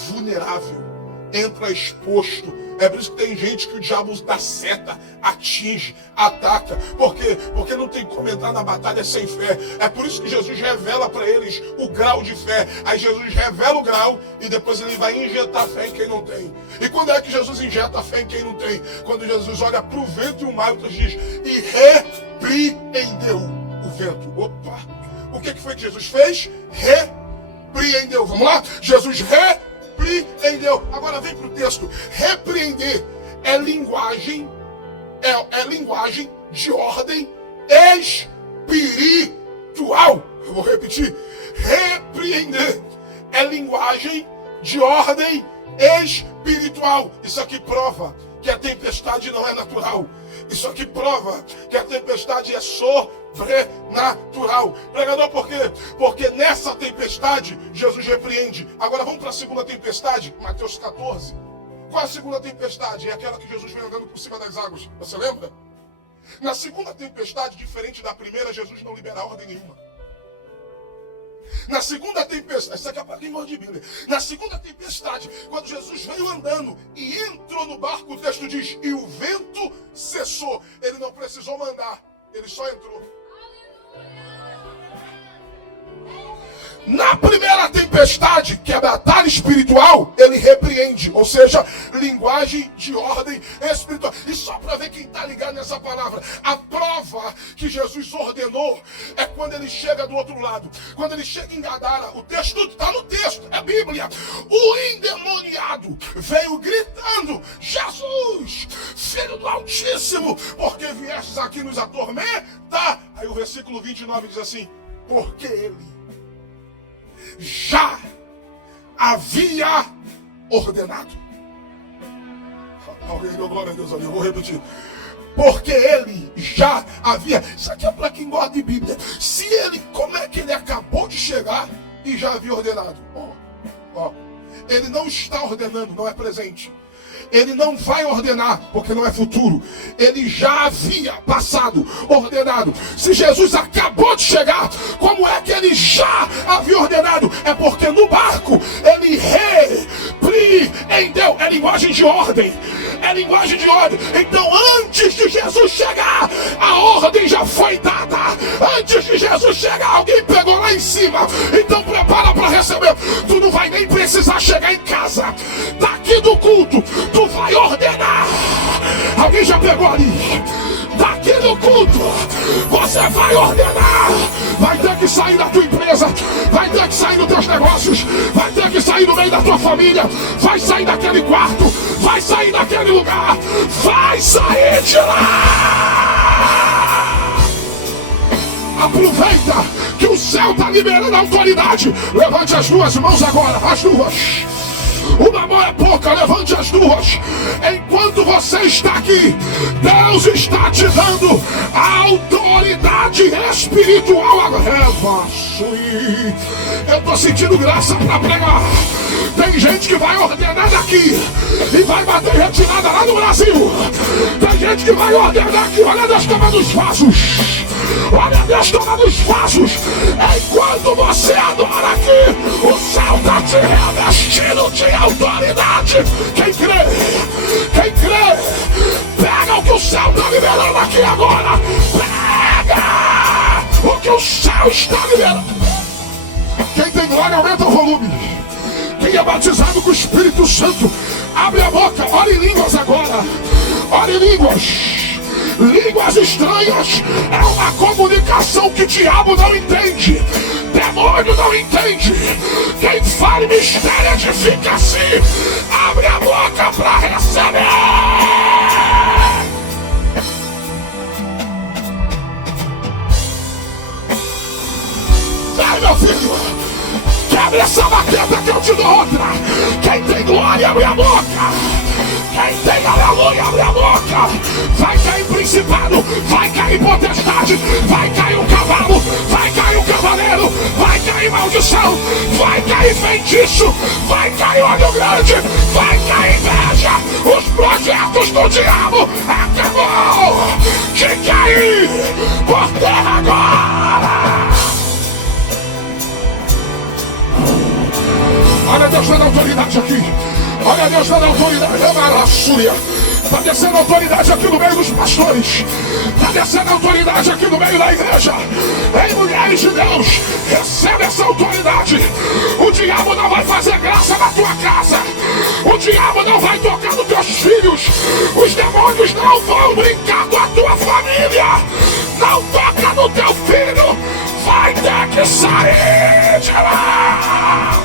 vulnerável, entra exposto. É por isso que tem gente que o diabo dá seta, atinge, ataca. Por quê? Porque não tem como entrar na batalha sem fé. É por isso que Jesus revela para eles o grau de fé. Aí Jesus revela o grau e depois ele vai injetar fé em quem não tem. E quando é que Jesus injeta fé em quem não tem? Quando Jesus olha para o vento e o mar, e diz: e repreendeu o vento. Opa! O que foi que Jesus fez? Repreendeu. Vamos lá? Jesus repreendeu. Agora vem para o texto. Repreender é linguagem, é linguagem de ordem espiritual. Eu vou repetir. Repreender é linguagem de ordem espiritual. Isso aqui prova que a tempestade não é natural. Isso aqui prova que a tempestade é sobrenatural. Pregador, por quê? Porque nessa tempestade Jesus repreende. Agora vamos para a segunda tempestade, Mateus 14. Qual a segunda tempestade? É aquela que Jesus vem andando por cima das águas. Você lembra? Na segunda tempestade, diferente da primeira, Jesus não libera ordem nenhuma. Na segunda tempestade, isso aqui é para quem gosta de Bíblia. Na segunda tempestade, quando Jesus veio andando e entrou no barco, o texto diz: e o vento cessou. Ele não precisou mandar, ele só entrou. Na primeira tempestade, que é a batalha espiritual, ele repreende, ou seja, linguagem de ordem espiritual. E só para ver quem está ligado nessa palavra, a prova que Jesus ordenou é quando ele chega do outro lado. Quando ele chega em Gadara, o texto está no texto, é a Bíblia. O endemoniado veio gritando: Jesus, Filho do Altíssimo, porque viestes aqui nos atormentar? Aí o versículo 29 diz assim: porque ele já havia ordenado. Alguém deu glória a Deus ali, eu vou repetir. Porque ele já havia. Isso aqui é para quem gosta de Bíblia. Se ele, como é que ele acabou de chegar e já havia ordenado? Ele não está ordenando, não é presente. Ele não vai ordenar, porque não é futuro. Ele já havia passado, ordenado. Se Jesus acabou de chegar, como é que ele já havia ordenado? É porque no barco ele repreendeu. É linguagem de ordem. É linguagem de ordem. Então antes de Jesus chegar, a ordem já foi dada. Antes de Jesus chegar, alguém pegou lá em cima. Então prepara para receber. Tu não vai nem precisar chegar em casa. Daqui do culto, tu vai ordenar. Alguém já pegou ali? Daqui do culto, você vai ordenar. Vai ter que sair da tua empresa, vai ter que sair dos teus negócios, vai ter que sair do meio da tua família, vai sair daquele quarto, vai sair daquele lugar, vai sair de lá. Aproveita que o céu está liberando a autoridade. Levante as duas mãos agora, as duas. Uma mão é pouca, levante as duas. Enquanto você está aqui, Deus está te dando a autoridade espiritual agora. Eu estou sentindo graça para pregar. Tem gente que vai ordenar daqui e vai bater retirada lá no Brasil. Tem gente que vai ordenar aqui. Olha Deus tomando os vasos. Olha Deus tomando os vasos. Enquanto você adora aqui, o céu está te revestindo de autoridade. Quem crê? Quem crê? Pega o que o céu está liberando aqui agora. Pega o que o céu está liberando. Quem tem glória, aumenta o volume. Quem é batizado com o Espírito Santo, abre a boca, ore em línguas agora. Ore em línguas. Línguas estranhas é uma comunicação que o diabo não entende. não entende, quem fala em mistério edifica-se. Abre a boca para receber. Ai, meu filho, quebre essa baqueta que eu te dou outra. Quem tem glória, abre a boca. Quem tem aleluia, abre a boca. Vai cair principado, vai cair potestade, vai cair o cavalo, vai cair o cavaleiro, vai cair maldição, vai cair feitiço, vai cair olho grande, vai cair inveja. Os projetos do diabo acabou de cair por terra agora. Olha Deus dando autoridade aqui. Olha Deus dando autoridade. Está descendo autoridade aqui no meio dos pastores. Está descendo autoridade aqui no meio da igreja. Ei, mulheres de Deus, recebe essa autoridade. O diabo não vai fazer graça na tua casa. O diabo não vai tocar nos teus filhos. Os demônios não vão brincar com a tua família. Não toca no teu filho. Vai ter que sair de lá.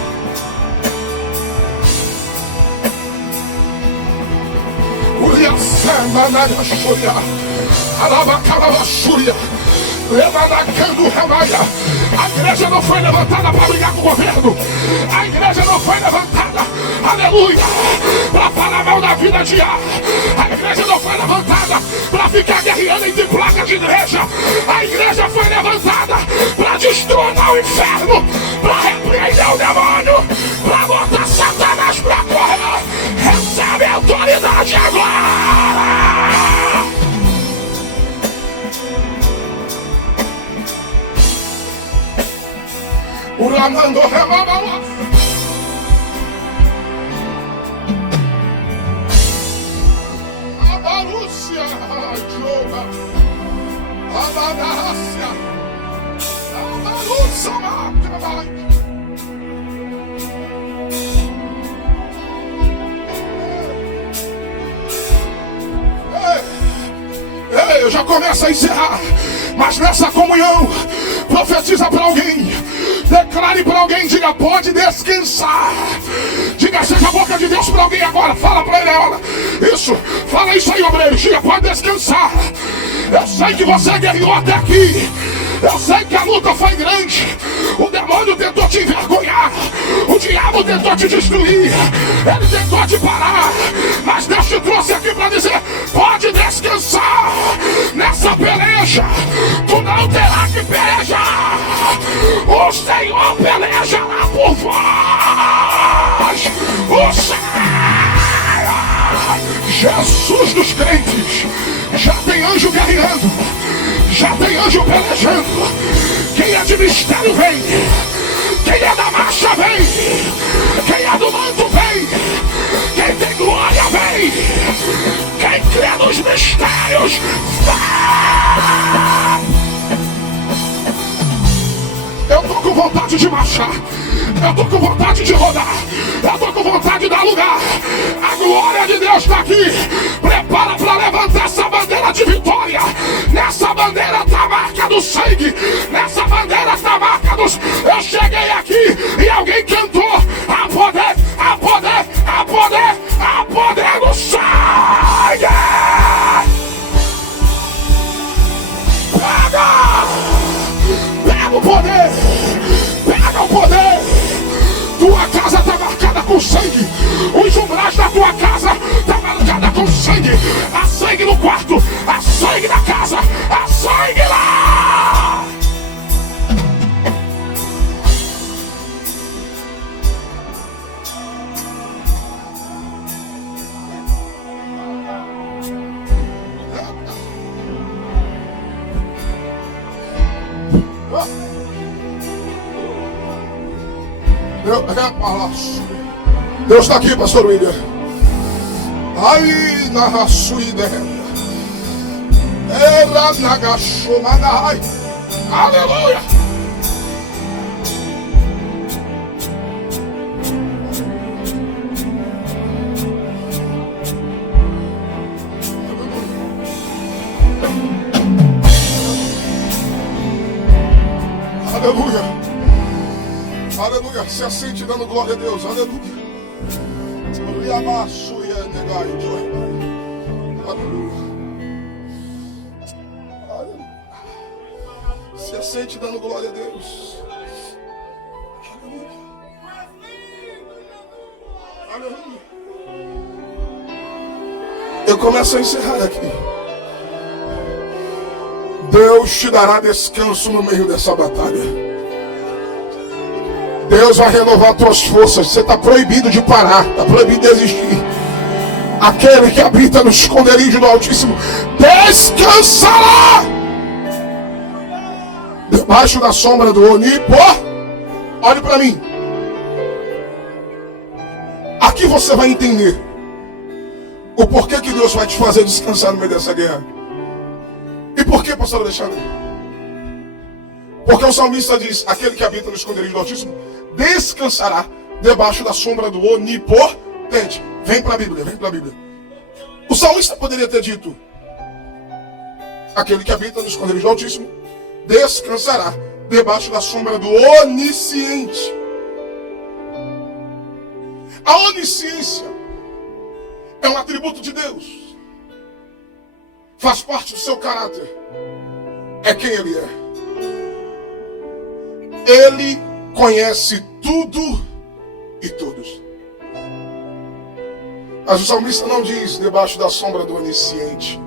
A igreja não foi levantada para brigar com o governo. A igreja não foi levantada, aleluia, para falar mal da vida de ar. A igreja não foi levantada para ficar guerreando entre placas de igreja. A igreja foi levantada para destronar o inferno, para repreender o demônio, para botar Satanás para correr. Recebe a autoridade agora. O Ramando Remama. A Barúcia, Joga. A Badácia. A Barúcia, Macra. Eu já começo a encerrar, mas nessa comunhão, profetiza para alguém, declare para alguém, diga, pode descansar. Diga, seja a boca de Deus para alguém agora, fala para ele, olha, isso, fala isso aí, obreiro, diga, pode descansar. Eu sei que você guerreou até aqui, eu sei que a luta foi grande, o demônio tentou te envergonhar, o diabo tentou te destruir, ele tentou te parar, mas Deus te trouxe aqui para dizer, pode descansar. Nessa peleja, tu não terá que pelejar. O Senhor pelejará por vós. O Senhor, Jesus dos crentes, já tem anjo guerreando, já tem anjo pelejando. Quem é de mistério vem, quem é da marcha vem, quem é do manto vem, quem tem glória vem, quem crê nos mistérios vem. Eu tô com vontade de marchar, eu tô com vontade de rodar, eu tô com vontade de dar lugar. A glória de Deus está aqui. Prepara para levantar essa bandeira de vitória. Nessa bandeira tá a marca do sangue, nessa bandeira tá a marca dos... Eu cheguei aqui e alguém cantou: a poder, a poder, a poder, a poder do sangue. Pega o poder, pega o poder. Tua casa está marcada com sangue. Os umbrais da tua casa estão marcada com sangue. Há sangue no quarto, há sangue na casa, há sangue lá. Deus está aqui, pastor William. Ai, na sua ideia. Era na gachomanai. Aleluia. Aleluia. Aleluia. Se assente dando glória a Deus. Aleluia. Aleluia. Se assente dando glória a Deus. Aleluia. Aleluia. Eu começo a encerrar aqui. Deus te dará descanso no meio dessa batalha. Deus vai renovar tuas forças. Você está proibido de parar, está proibido de desistir. Aquele que habita no esconderijo do Altíssimo descansará debaixo da sombra do Onipotente. Olhe para mim. Aqui você vai entender o porquê que Deus vai te fazer descansar no meio dessa guerra. E por que, pastor Alexandre? Porque o salmista diz: aquele que habita no esconderijo do Altíssimo descansará debaixo da sombra do Onipotente. Vem para a Bíblia, vem para a Bíblia. O salmista poderia ter dito: aquele que habita no esconderijo do Altíssimo descansará debaixo da sombra do Onisciente. A onisciência é um atributo de Deus. Faz parte do seu caráter. É quem Ele é. Ele conhece tudo e todos. Mas o salmista não diz debaixo da sombra do Onisciente.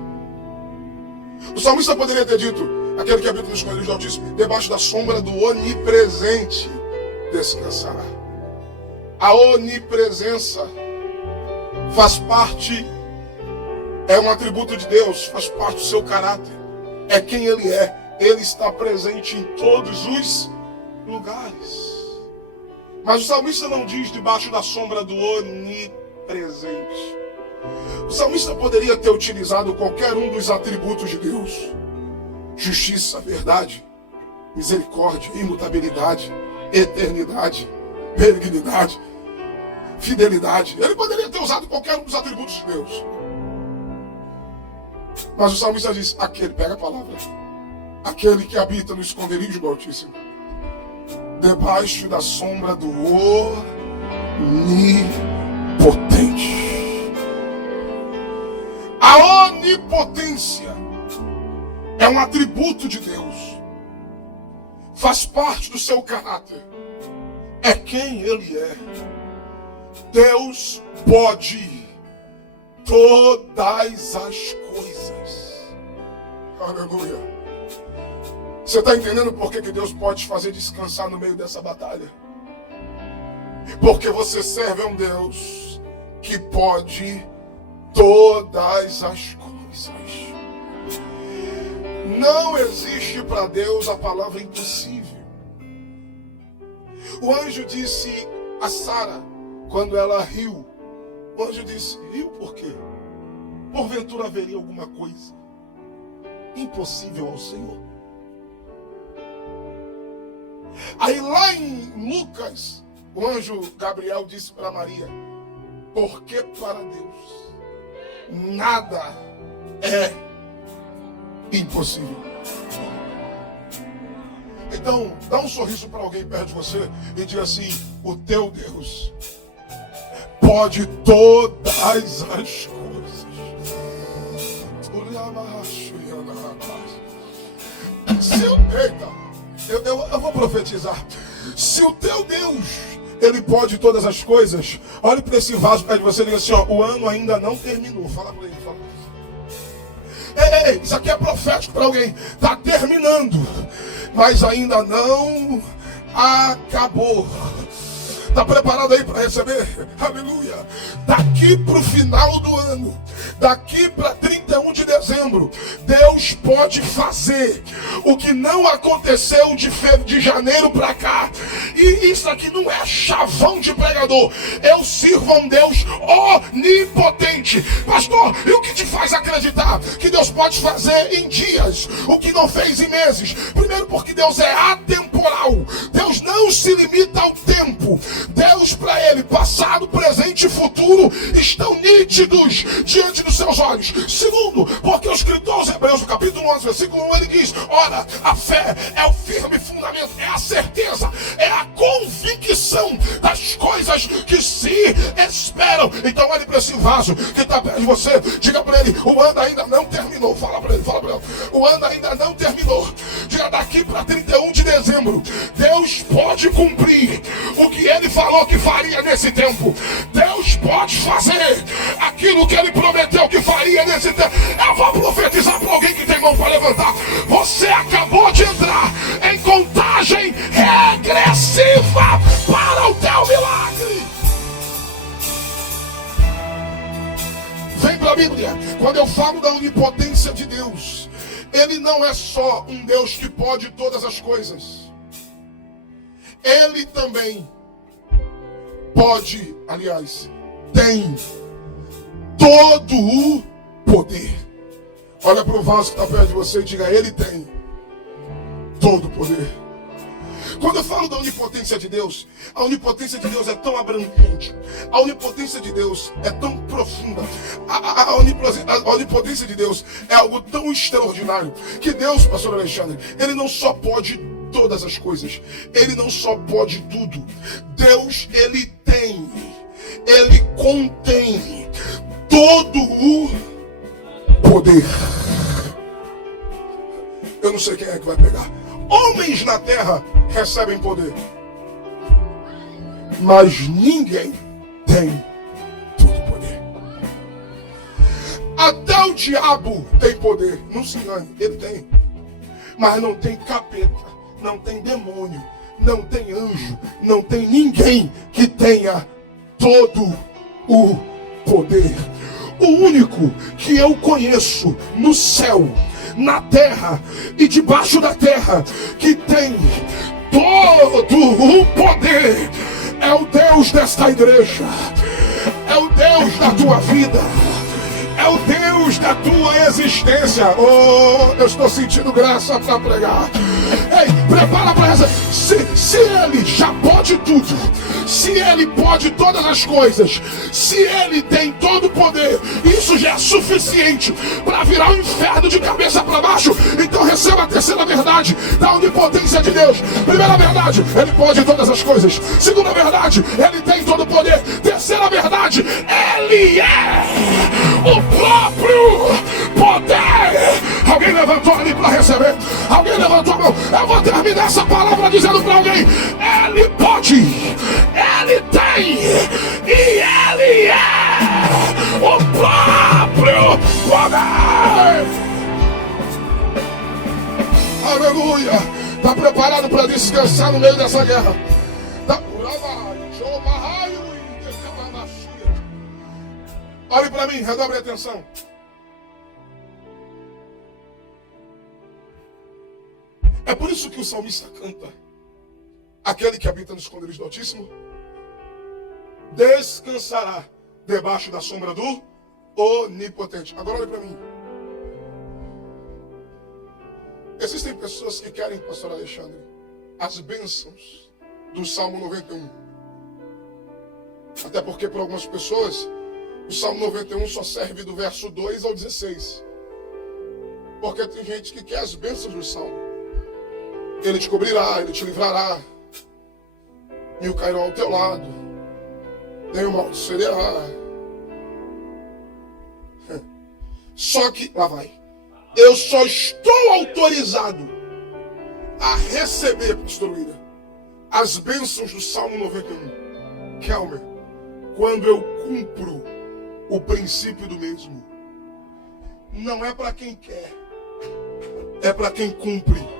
O salmista poderia ter dito: aquele que habita no esconderijo do Altíssimo debaixo da sombra do Onipresente descansará. A onipresença faz parte, é um atributo de Deus, faz parte do seu caráter. É quem Ele é. Ele está presente em todos os lugares. Mas o salmista não diz debaixo da sombra do onipresente. O salmista poderia ter utilizado qualquer um dos atributos de Deus: justiça, verdade, misericórdia, imutabilidade, eternidade, benignidade, fidelidade. Ele poderia ter usado qualquer um dos atributos de Deus. Mas o salmista diz: aquele, pega a palavra, aquele que habita no esconderijo do Altíssimo debaixo da sombra do Onipotente. A onipotência é um atributo de Deus. Faz parte do seu caráter. É quem Ele é. Deus pode todas as coisas. Aleluia. Você está entendendo por que Deus pode te fazer descansar no meio dessa batalha? Porque você serve a um Deus que pode todas as coisas. Não existe para Deus a palavra impossível. O anjo disse a Sara, quando ela riu, o anjo disse: riu por quê? Porventura haveria alguma coisa impossível ao Senhor? Aí lá em Lucas, o anjo Gabriel disse para Maria: porque para Deus nada é impossível. Então, dá um sorriso para alguém perto de você e diga assim: o teu Deus pode todas as coisas. Eu vou profetizar. Se o teu Deus, Ele pode todas as coisas, olhe para esse vaso perto de você e diga assim: ó, o ano ainda não terminou. Fala para ele, fala. Ei, isso aqui é profético para alguém. Está terminando, mas ainda não acabou. Está preparado aí para receber? Aleluia. Daqui para o final do ano, daqui para 31 de dezembro, Deus pode fazer o que não aconteceu de janeiro para cá. E isso aqui não é chavão de pregador. Eu sirvo a um Deus onipotente. Pastor, e o que te faz acreditar que Deus pode fazer em dias o que não fez em meses? Primeiro, porque Deus é atemporal. Deus não se limita ao tempo. Deus, para Ele, passado, presente e futuro estão nítidos diante dos seus olhos. Segundo, porque o escritor aos Hebreus, no capítulo 11, versículo 1, ele diz: ora, a fé é o firme fundamento, é a certeza, é a convicção que se esperam. Então olhe para esse vaso que está perto de você. Diga para ele, o ano ainda não terminou. Fala para ele. O ano ainda não terminou. Diga, daqui para 31 de dezembro, Deus pode cumprir o que Ele falou que faria nesse tempo. Deus pode fazer aquilo que Ele prometeu que faria nesse tempo. Eu vou profetizar para alguém que tem mão para levantar. Você acabou de entrar em contagem regressiva para o teu milagre. Vem para a Bíblia. Quando eu falo da onipotência de Deus, Ele não é só um Deus que pode todas as coisas. Ele também pode, aliás, tem todo o poder. Olha para o vaso que está perto de você e diga, Ele tem todo o poder. Quando eu falo da onipotência de Deus, a onipotência de Deus é tão abrangente, a onipotência de Deus é tão profunda, a onipotência de Deus é algo tão extraordinário, que Deus, pastor Alexandre, Ele não só pode todas as coisas, Ele não só pode tudo. Deus, Ele tem, Ele contém todo o poder. Eu não sei quem é que vai pegar. Homens na terra recebem poder, mas ninguém tem todo o poder. Até o diabo tem poder, não se engane, ele tem, mas não tem capeta, não tem demônio, não tem anjo, não tem ninguém que tenha todo o poder. O único que eu conheço no céu, na terra e debaixo da terra, que tem todo o poder, é o Deus desta igreja, é o Deus da tua vida, é o Deus da tua existência. Oh, eu estou sentindo graça para pregar. Ei, prepara para essa. Se Ele já pode tudo, se Ele pode todas as coisas, se Ele tem todo o poder, isso já é suficiente para virar o inferno de cabeça para baixo. Então receba a terceira verdade da onipotência de Deus. Primeira verdade, Ele pode todas as coisas. Segunda verdade, Ele tem todo o poder. Terceira verdade, Ele é o próprio poder. Alguém levantou ali para receber? Alguém levantou a mão? Eu vou terminar essa palavra dizendo para alguém, Ele pode, Ele tem e Ele é o próprio poder. Aleluia. Está preparado para descansar no meio dessa guerra? Olhe para mim, redobre a atenção. É por isso que o salmista canta, aquele que habita no esconderijo do Altíssimo descansará debaixo da sombra do Onipotente. Agora olhe para mim. Existem pessoas que querem, pastor Alexandre, as bênçãos do Salmo 91. Até porque para algumas pessoas o Salmo 91 só serve do verso 2 ao 16. Porque tem gente que quer as bênçãos do Salmo. Ele te cobrirá, Ele te livrará. Mil cairão ao teu lado, nenhum mal te sucederá. Só que, lá vai, eu só estou autorizado a receber, pastor William, as bênçãos do Salmo 91, Kelmer, quando eu cumpro o princípio do mesmo. Não é para quem quer, é para quem cumpre.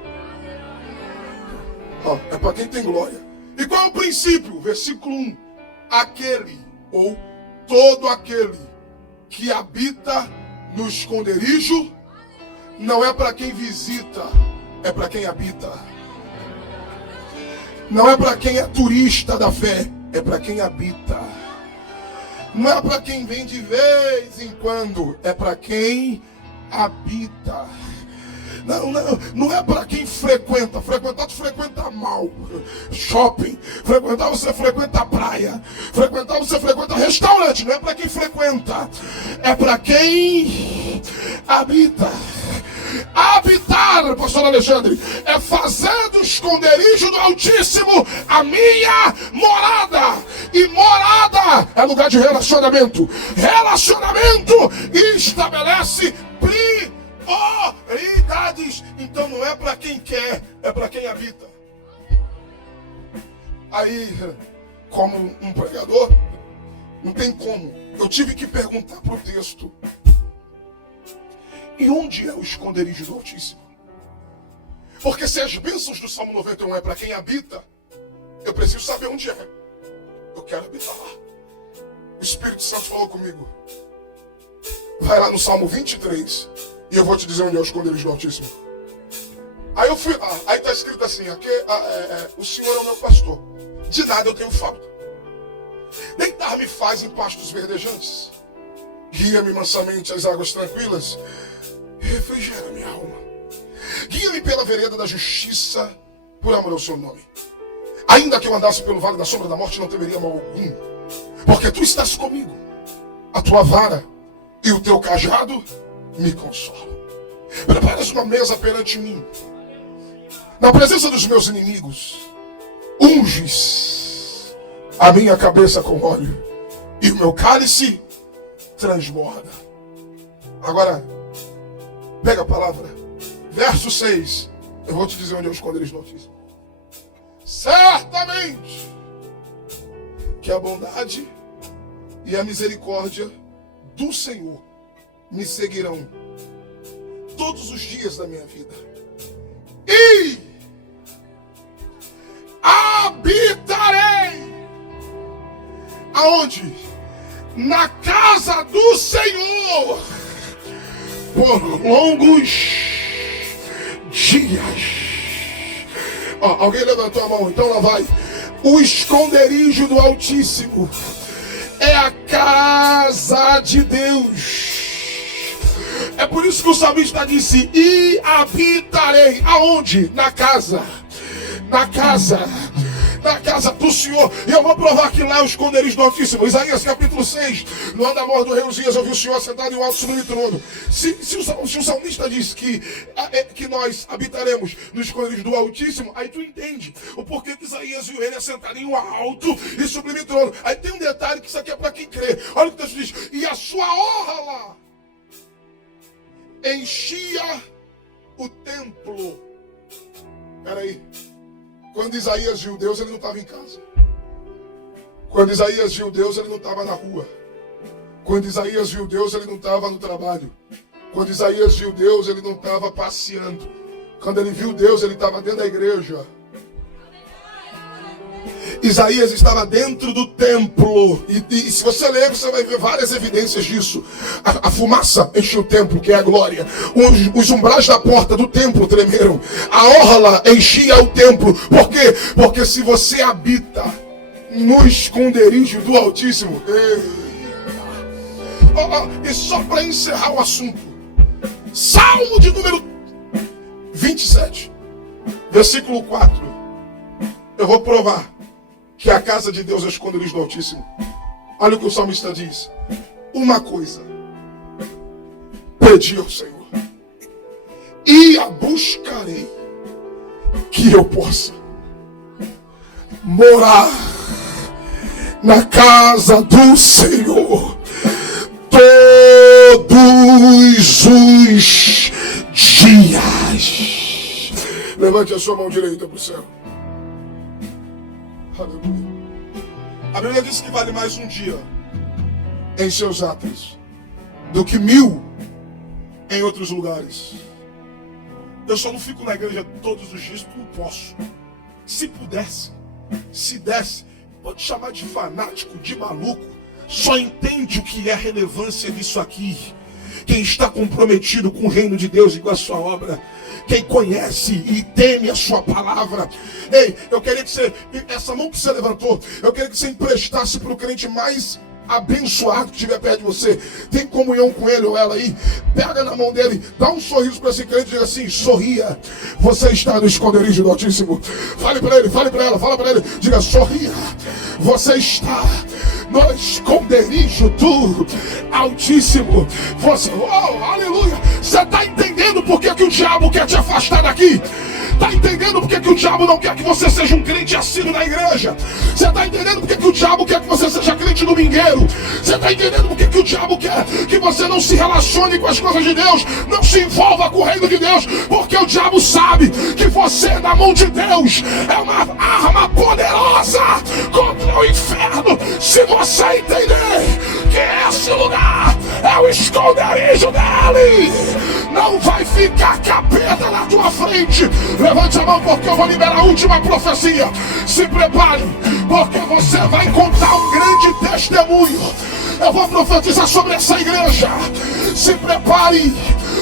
É para quem tem glória. E qual é o princípio? Versículo 1. Aquele ou todo aquele que habita no esconderijo, não é para quem visita, é para quem habita. Não é para quem é turista da fé, é para quem habita. Não é para quem vem de vez em quando, é para quem habita. Não é para quem frequenta. Frequentar, tu frequenta mal. Shopping. Frequentar, você frequenta praia. Frequentar, você frequenta restaurante. Não é para quem frequenta, é para quem habita. Habitar, pastor Alexandre, é fazer do esconderijo do Altíssimo a minha morada. E morada é lugar de relacionamento. Relacionamento estabelece prioridades. Então não é para quem quer, é para quem habita. Aí, como um pregador, não tem como. Eu tive que perguntar para o texto: e onde é o esconderijo do Altíssimo? Porque se as bênçãos do Salmo 91 é para quem habita, eu preciso saber onde é. Eu quero habitar lá. O Espírito Santo falou comigo: vai lá no Salmo 23 e eu vou te dizer onde é o esconderijo do Altíssimo. Aí eu fui lá, aí está escrito assim: aqui, o Senhor é o meu pastor, de nada eu tenho falta. Deitar-me faz em pastos verdejantes, guia-me mansamente às águas tranquilas, refrigera minha alma. Guia-me pela vereda da justiça, por amor ao seu nome. Ainda que eu andasse pelo vale da sombra da morte, não temeria mal algum, porque tu estás comigo. A tua vara e o teu cajado me consolam. Preparas uma mesa perante mim, na presença dos meus inimigos. Unges a minha cabeça com óleo, e o meu cálice transborda. Agora, pega a palavra. Verso 6. Eu vou te dizer onde é o esconderijo do Altíssimo. Certamente que a bondade e a misericórdia do Senhor me seguirão todos os dias da minha vida. E habitarei aonde? Na casa do Senhor por longos dias. Alguém levantou a mão, então lá vai. O esconderijo do Altíssimo é a casa de Deus. É por isso que o salmista disse: e habitarei aonde? Na casa. Na casa do Senhor. E eu vou provar que lá é o esconderijo do Altíssimo. Isaías capítulo 6. No andamor do rei Uzias eu vi o Senhor sentado em um alto sublime trono. Se o salmista diz que nós habitaremos no esconderijo do Altíssimo, aí tu entende o porquê que Isaías viu ele sentado em um alto e sublime trono. Aí tem um detalhe que isso aqui é para quem crê. Olha o que o texto diz: e a sua honra lá enchia o templo. Peraí. Quando Isaías viu Deus, ele não estava em casa. Quando Isaías viu Deus, ele não estava na rua. Quando Isaías viu Deus, ele não estava no trabalho. Quando Isaías viu Deus, ele não estava passeando. Quando ele viu Deus, ele estava dentro da igreja. Isaías estava dentro do templo. E se você ler, você vai ver várias evidências disso. A fumaça encheu o templo, que é a glória. Os umbrais da porta do templo tremeram. A orla enchia o templo. Por quê? Porque se você habita no esconderijo do Altíssimo. E só para encerrar o assunto, Salmo de número 27, versículo 4. Eu vou provar que a casa de Deus é o esconderijo do Altíssimo. Olha o que o salmista diz: uma coisa pedi ao Senhor, e a buscarei, que eu possa morar na casa do Senhor todos os dias. Levante a sua mão direita para o céu. Aleluia. A Bíblia diz que vale mais um dia em seus átrios do que 1000 em outros lugares. Eu só não fico na igreja todos os dias porque não posso. Se pudesse, se desse, pode chamar de fanático, de maluco. Só entende o que é a relevância disso aqui quem está comprometido com o reino de Deus e com a sua obra. Quem conhece e teme a sua palavra. Ei, eu queria que você, essa mão que você levantou, eu queria que você emprestasse para o crente mais abençoado que estiver perto de você. Tem comunhão com ele ou ela aí? Pega na mão dele, dá um sorriso para esse crente e diga assim: sorria, você está no esconderijo do Altíssimo. Fale para ele, fale para ela, fala para ele, diga: sorria, você está no esconderijo do Altíssimo. Você, oh, aleluia. Você está entendendo por que o diabo quer te afastar daqui? Está entendendo porque que o diabo não quer que você seja um crente assíduo na igreja? Você está entendendo porque que o diabo quer que você seja crente domingueiro? Você está entendendo porque que o diabo quer que você não se relacione com as coisas de Deus, não se envolva com o reino de Deus? Porque o diabo sabe que você, na mão de Deus, é uma arma poderosa contra o inferno. Se você entender que esse lugar é o esconderijo dele, não vai ficar capeta na tua frente. Levante a mão, porque eu vou liberar a última profecia. Se prepare, porque você vai contar um grande testemunho. Eu vou profetizar sobre essa igreja. Se prepare,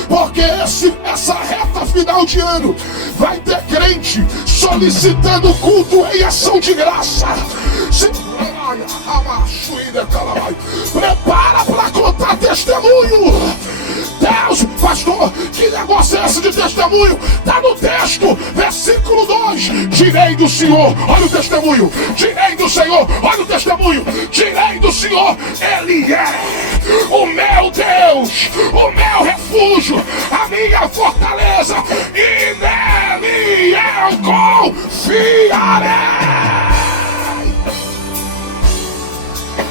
porque essa reta final de ano vai ter crente solicitando culto em ação de graça. Se prepara para contar testemunho. Deus, pastor, que negócio é esse de testemunho? Está no texto, versículo 2. Direi do Senhor, olha o testemunho. Direi do Senhor, olha o testemunho. Direi do Senhor, Ele é o meu Deus, o meu refúgio, a minha fortaleza, e nele eu confiarei.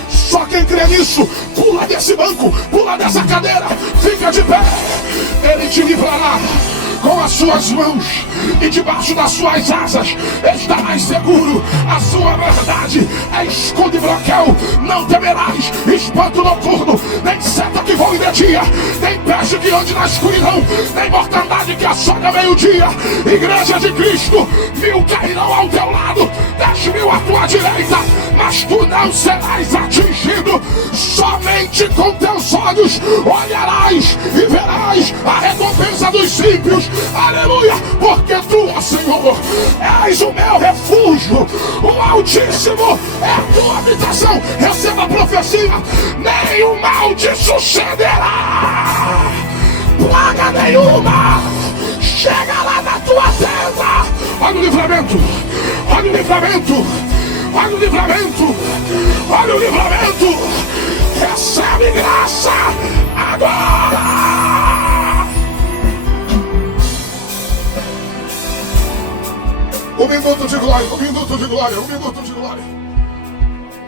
Só quem crê nisso, pula desse banco, pula dessa cadeira, fica de pé. Ele te livrará com as suas mãos, e debaixo das suas asas estarás seguro. A sua verdade é escudo e broquel. Não temerás espanto noturno, nem seta que voe de dia, nem peste que ande na escuridão, nem mortandade que assola meio-dia. Igreja de Cristo, 1000 cairão ao teu lado, 10.000 à tua direita, mas tu não serás atingido. Somente com teus olhos olharás e verás a recompensa dos ímpios. Aleluia, porque tu, ó Senhor, és o meu refúgio, o Altíssimo é a tua habitação. Receba a profecia: nenhum mal te sucederá, plaga nenhuma chega lá na tua tenda. Olha o livramento, olha o livramento, olha o livramento, olha o livramento. Recebe graça agora. Um minuto de glória, um minuto de glória, um minuto de glória,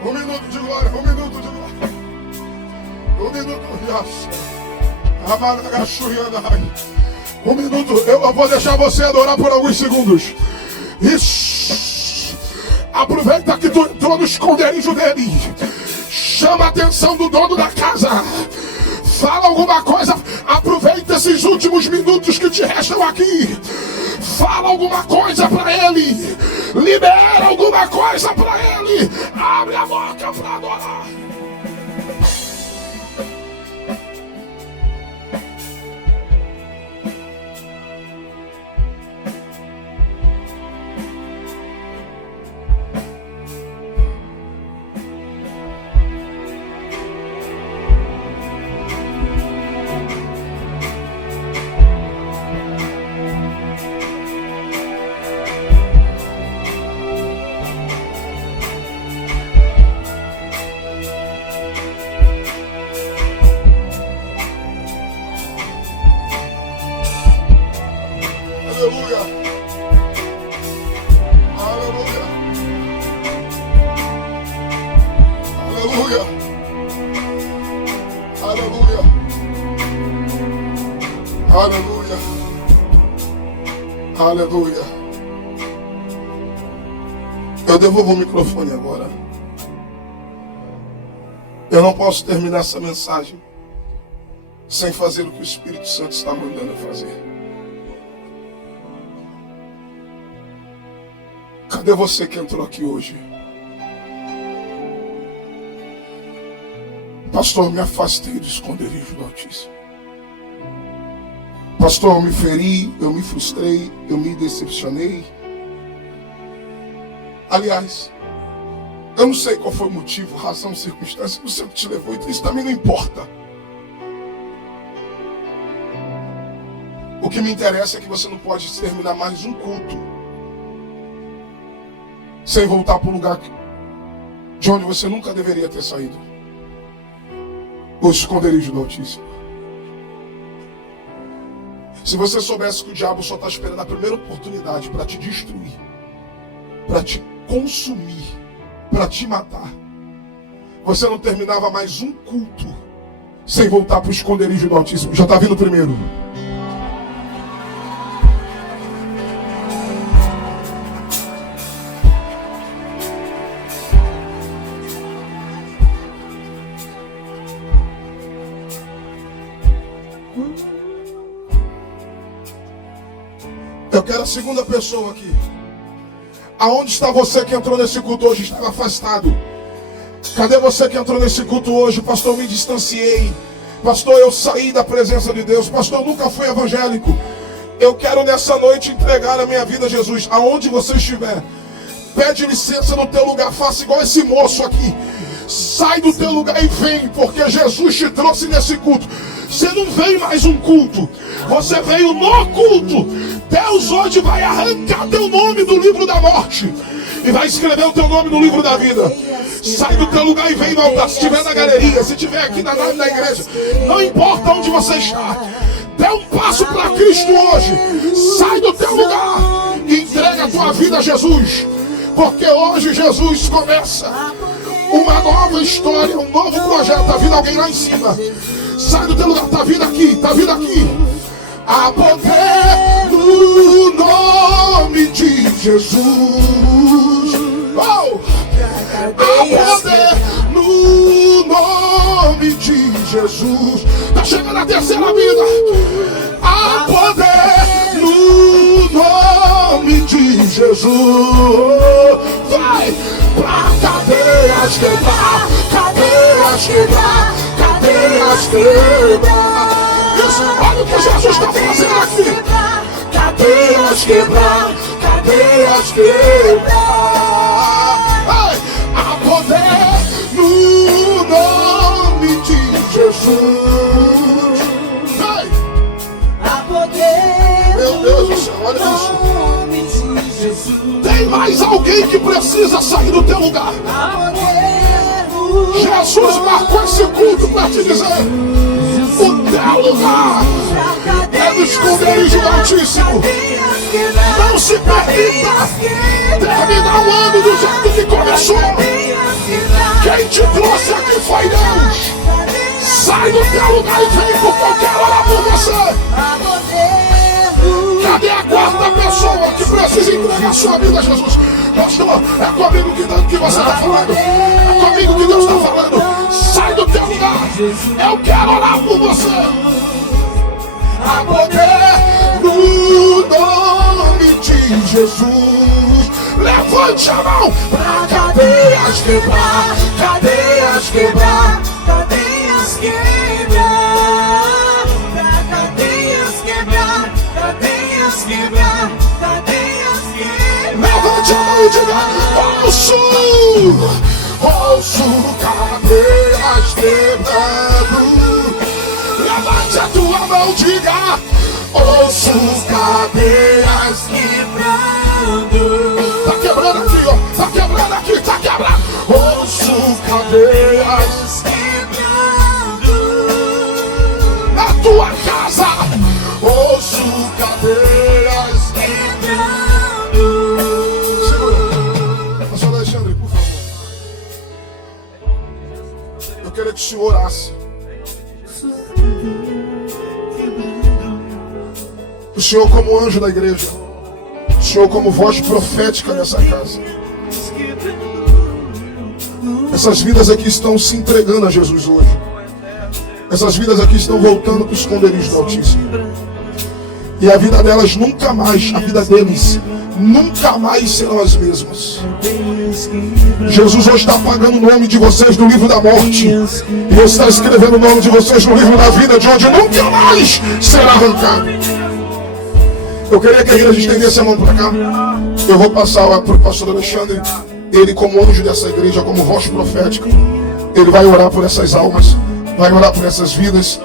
um minuto de glória, um minuto de glória, um minuto de um minuto. Eu vou deixar você adorar por alguns segundos. Isso. Aproveita que tu entrou no esconderijo dele. Chama a atenção do dono da casa. Fala alguma coisa. Aproveita esses últimos minutos que te restam aqui. Fala alguma coisa para ele. Libera alguma coisa para ele. Abre a boca para adorar. Aleluia. Aleluia. Aleluia. Aleluia. Aleluia. Aleluia. Eu devolvo o microfone agora. Eu não posso terminar essa mensagem sem fazer o que o Espírito Santo está mandando eu fazer. Cadê você que entrou aqui hoje? Pastor, eu me afastei do esconderijo do Altíssimo. Pastor, eu me feri, eu me frustrei, eu me decepcionei. Aliás, eu não sei qual foi o motivo, razão, circunstância, não sei o que te levou, então isso também não importa. O que me interessa é que você não pode terminar mais um culto sem voltar para o lugar de onde você nunca deveria ter saído. O esconderijo do Altíssimo. Se você soubesse que o diabo só está esperando a primeira oportunidade para te destruir, para te consumir, para te matar, você não terminava mais um culto sem voltar para o esconderijo do Altíssimo. Já está vindo o primeiro. Eu quero a segunda pessoa aqui. Aonde está você que entrou nesse culto hoje? Estava afastado. Cadê você que entrou nesse culto hoje? Pastor, eu me distanciei. Pastor, eu saí da presença de Deus. Pastor, eu nunca fui evangélico. Eu quero nessa noite entregar a minha vida a Jesus. Aonde você estiver, pede licença no teu lugar. Faça igual esse moço aqui. Sai do teu lugar e vem, porque Jesus te trouxe nesse culto. Você não veio mais um culto, você veio no culto. Deus hoje vai arrancar teu nome do livro da morte e vai escrever o teu nome no livro da vida. Sai do teu lugar e vem no altar. Se estiver na galeria, se estiver aqui na nave da igreja, não importa onde você está, dê um passo para Cristo hoje. Sai do teu lugar e entrega a tua vida a Jesus, porque hoje Jesus começa uma nova história, um novo projeto. Está vindo alguém lá em cima. Sai do teu lugar, está vindo aqui, está vindo aqui. Há poder no nome de Jesus. Oh! Há poder no nome de Jesus. Está chegando a terceira vida. Há poder no nome de Jesus. Vai pra cadeias quebrar, cadeias quebrar, cadeias quebrar. Isso, olha o que Jesus está fazendo aqui. Cadeias quebrar, cadeias quebrar. Ai, há poder no nome de Jesus. Ai. Há poder. Meu Deus do céu, olha isso. Tem mais alguém que precisa sair do teu lugar. Jesus marcou esse culto para te dizer: o teu lugar é no esconderijo do Altíssimo. Não se permita terminar o ano do jeito que começou. Quem te trouxe aqui foi Deus. Sai do teu lugar e vem, porque eu quero orar por você. Cadê a quarta pessoa que precisa entregar sua vida a Jesus? Pastor, é comigo que você está falando. É comigo que Deus está falando. Sai do teu lugar. Eu quero orar por você. Há poder no nome de Jesus. Levante a mão para cadeias quebrar, cadeias quebrar, cadeias quebrar, para cadeias quebrar, cadeias quebrar, cadeias quebrar. Levante a mão e diga: ouço cadeias quebrando. Levante a tua mão e diga: ouço cadeias quebrando. Tá quebrando aqui, ó. Tá quebrando aqui, tá quebrando. Ouço cadeias quebrando. Na tua casa, ouço cadeias quebrando. Segura. Pastor Alexandre, por favor. Eu queria que o senhor orasse. O Senhor como anjo da igreja, o Senhor como voz profética nessa casa. Essas vidas aqui estão se entregando a Jesus hoje. Essas vidas aqui estão voltando para o esconderijo do Altíssimo. E a vida delas nunca mais, a vida deles nunca mais serão as mesmas. Jesus hoje está apagando o nome de vocês do livro da morte e está escrevendo o nome de vocês no livro da vida, de onde nunca mais será arrancado. Eu queria que a igreja estendesse a mão para cá. Eu vou passar para o pastor Alexandre. Ele, como anjo dessa igreja, como voz profética, ele vai orar por essas almas, vai orar por essas vidas.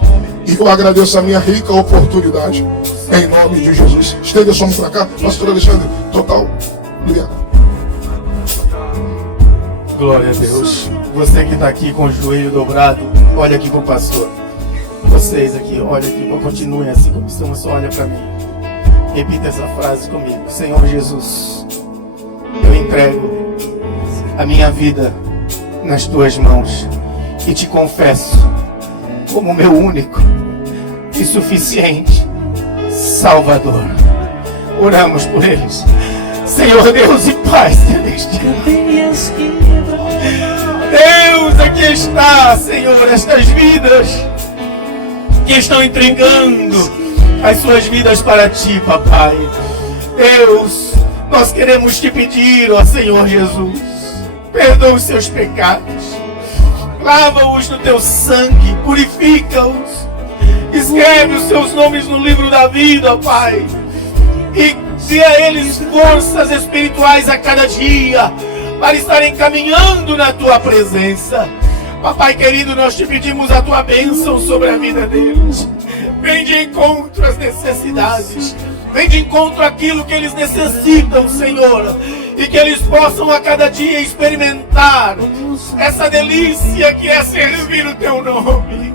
E eu agradeço a minha rica oportunidade, em nome de Jesus. Estende a sua mão para cá, pastor Alexandre. Total, obrigado. Glória a Deus. Você que está aqui com o joelho dobrado, olha aqui com o pastor. Vocês aqui, olha aqui, continuem assim como estamos, só olha para mim. Repita essa frase comigo. Senhor Jesus, eu entrego a minha vida nas tuas mãos e te confesso como meu único e suficiente Salvador. Oramos por eles. Senhor Deus e Pai celestial, Deus, aqui está, Senhor, estas vidas que estão entregando as suas vidas para Ti, Papai. Deus, nós queremos Te pedir, ó Senhor Jesus, perdoa os seus pecados, lava-os no Teu sangue, purifica-os, escreve os seus nomes no livro da vida, ó Pai, e dê a eles forças espirituais a cada dia, para estarem caminhando na Tua presença. Papai querido, nós Te pedimos a Tua bênção sobre a vida deles. Vem de encontro às necessidades, vem de encontro àquilo que eles necessitam, Senhor, e que eles possam a cada dia experimentar essa delícia que é servir o Teu nome,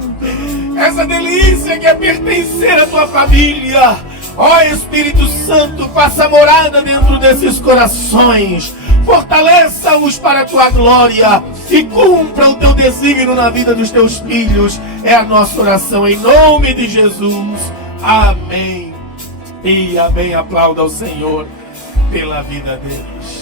essa delícia que é pertencer à Tua família. Ó Espírito Santo, faça morada dentro desses corações, fortaleça-os para a Tua glória e cumpra o Teu desígnio na vida dos Teus filhos. É a nossa oração em nome de Jesus. Amém e amém. Aplauda ao Senhor pela vida deles.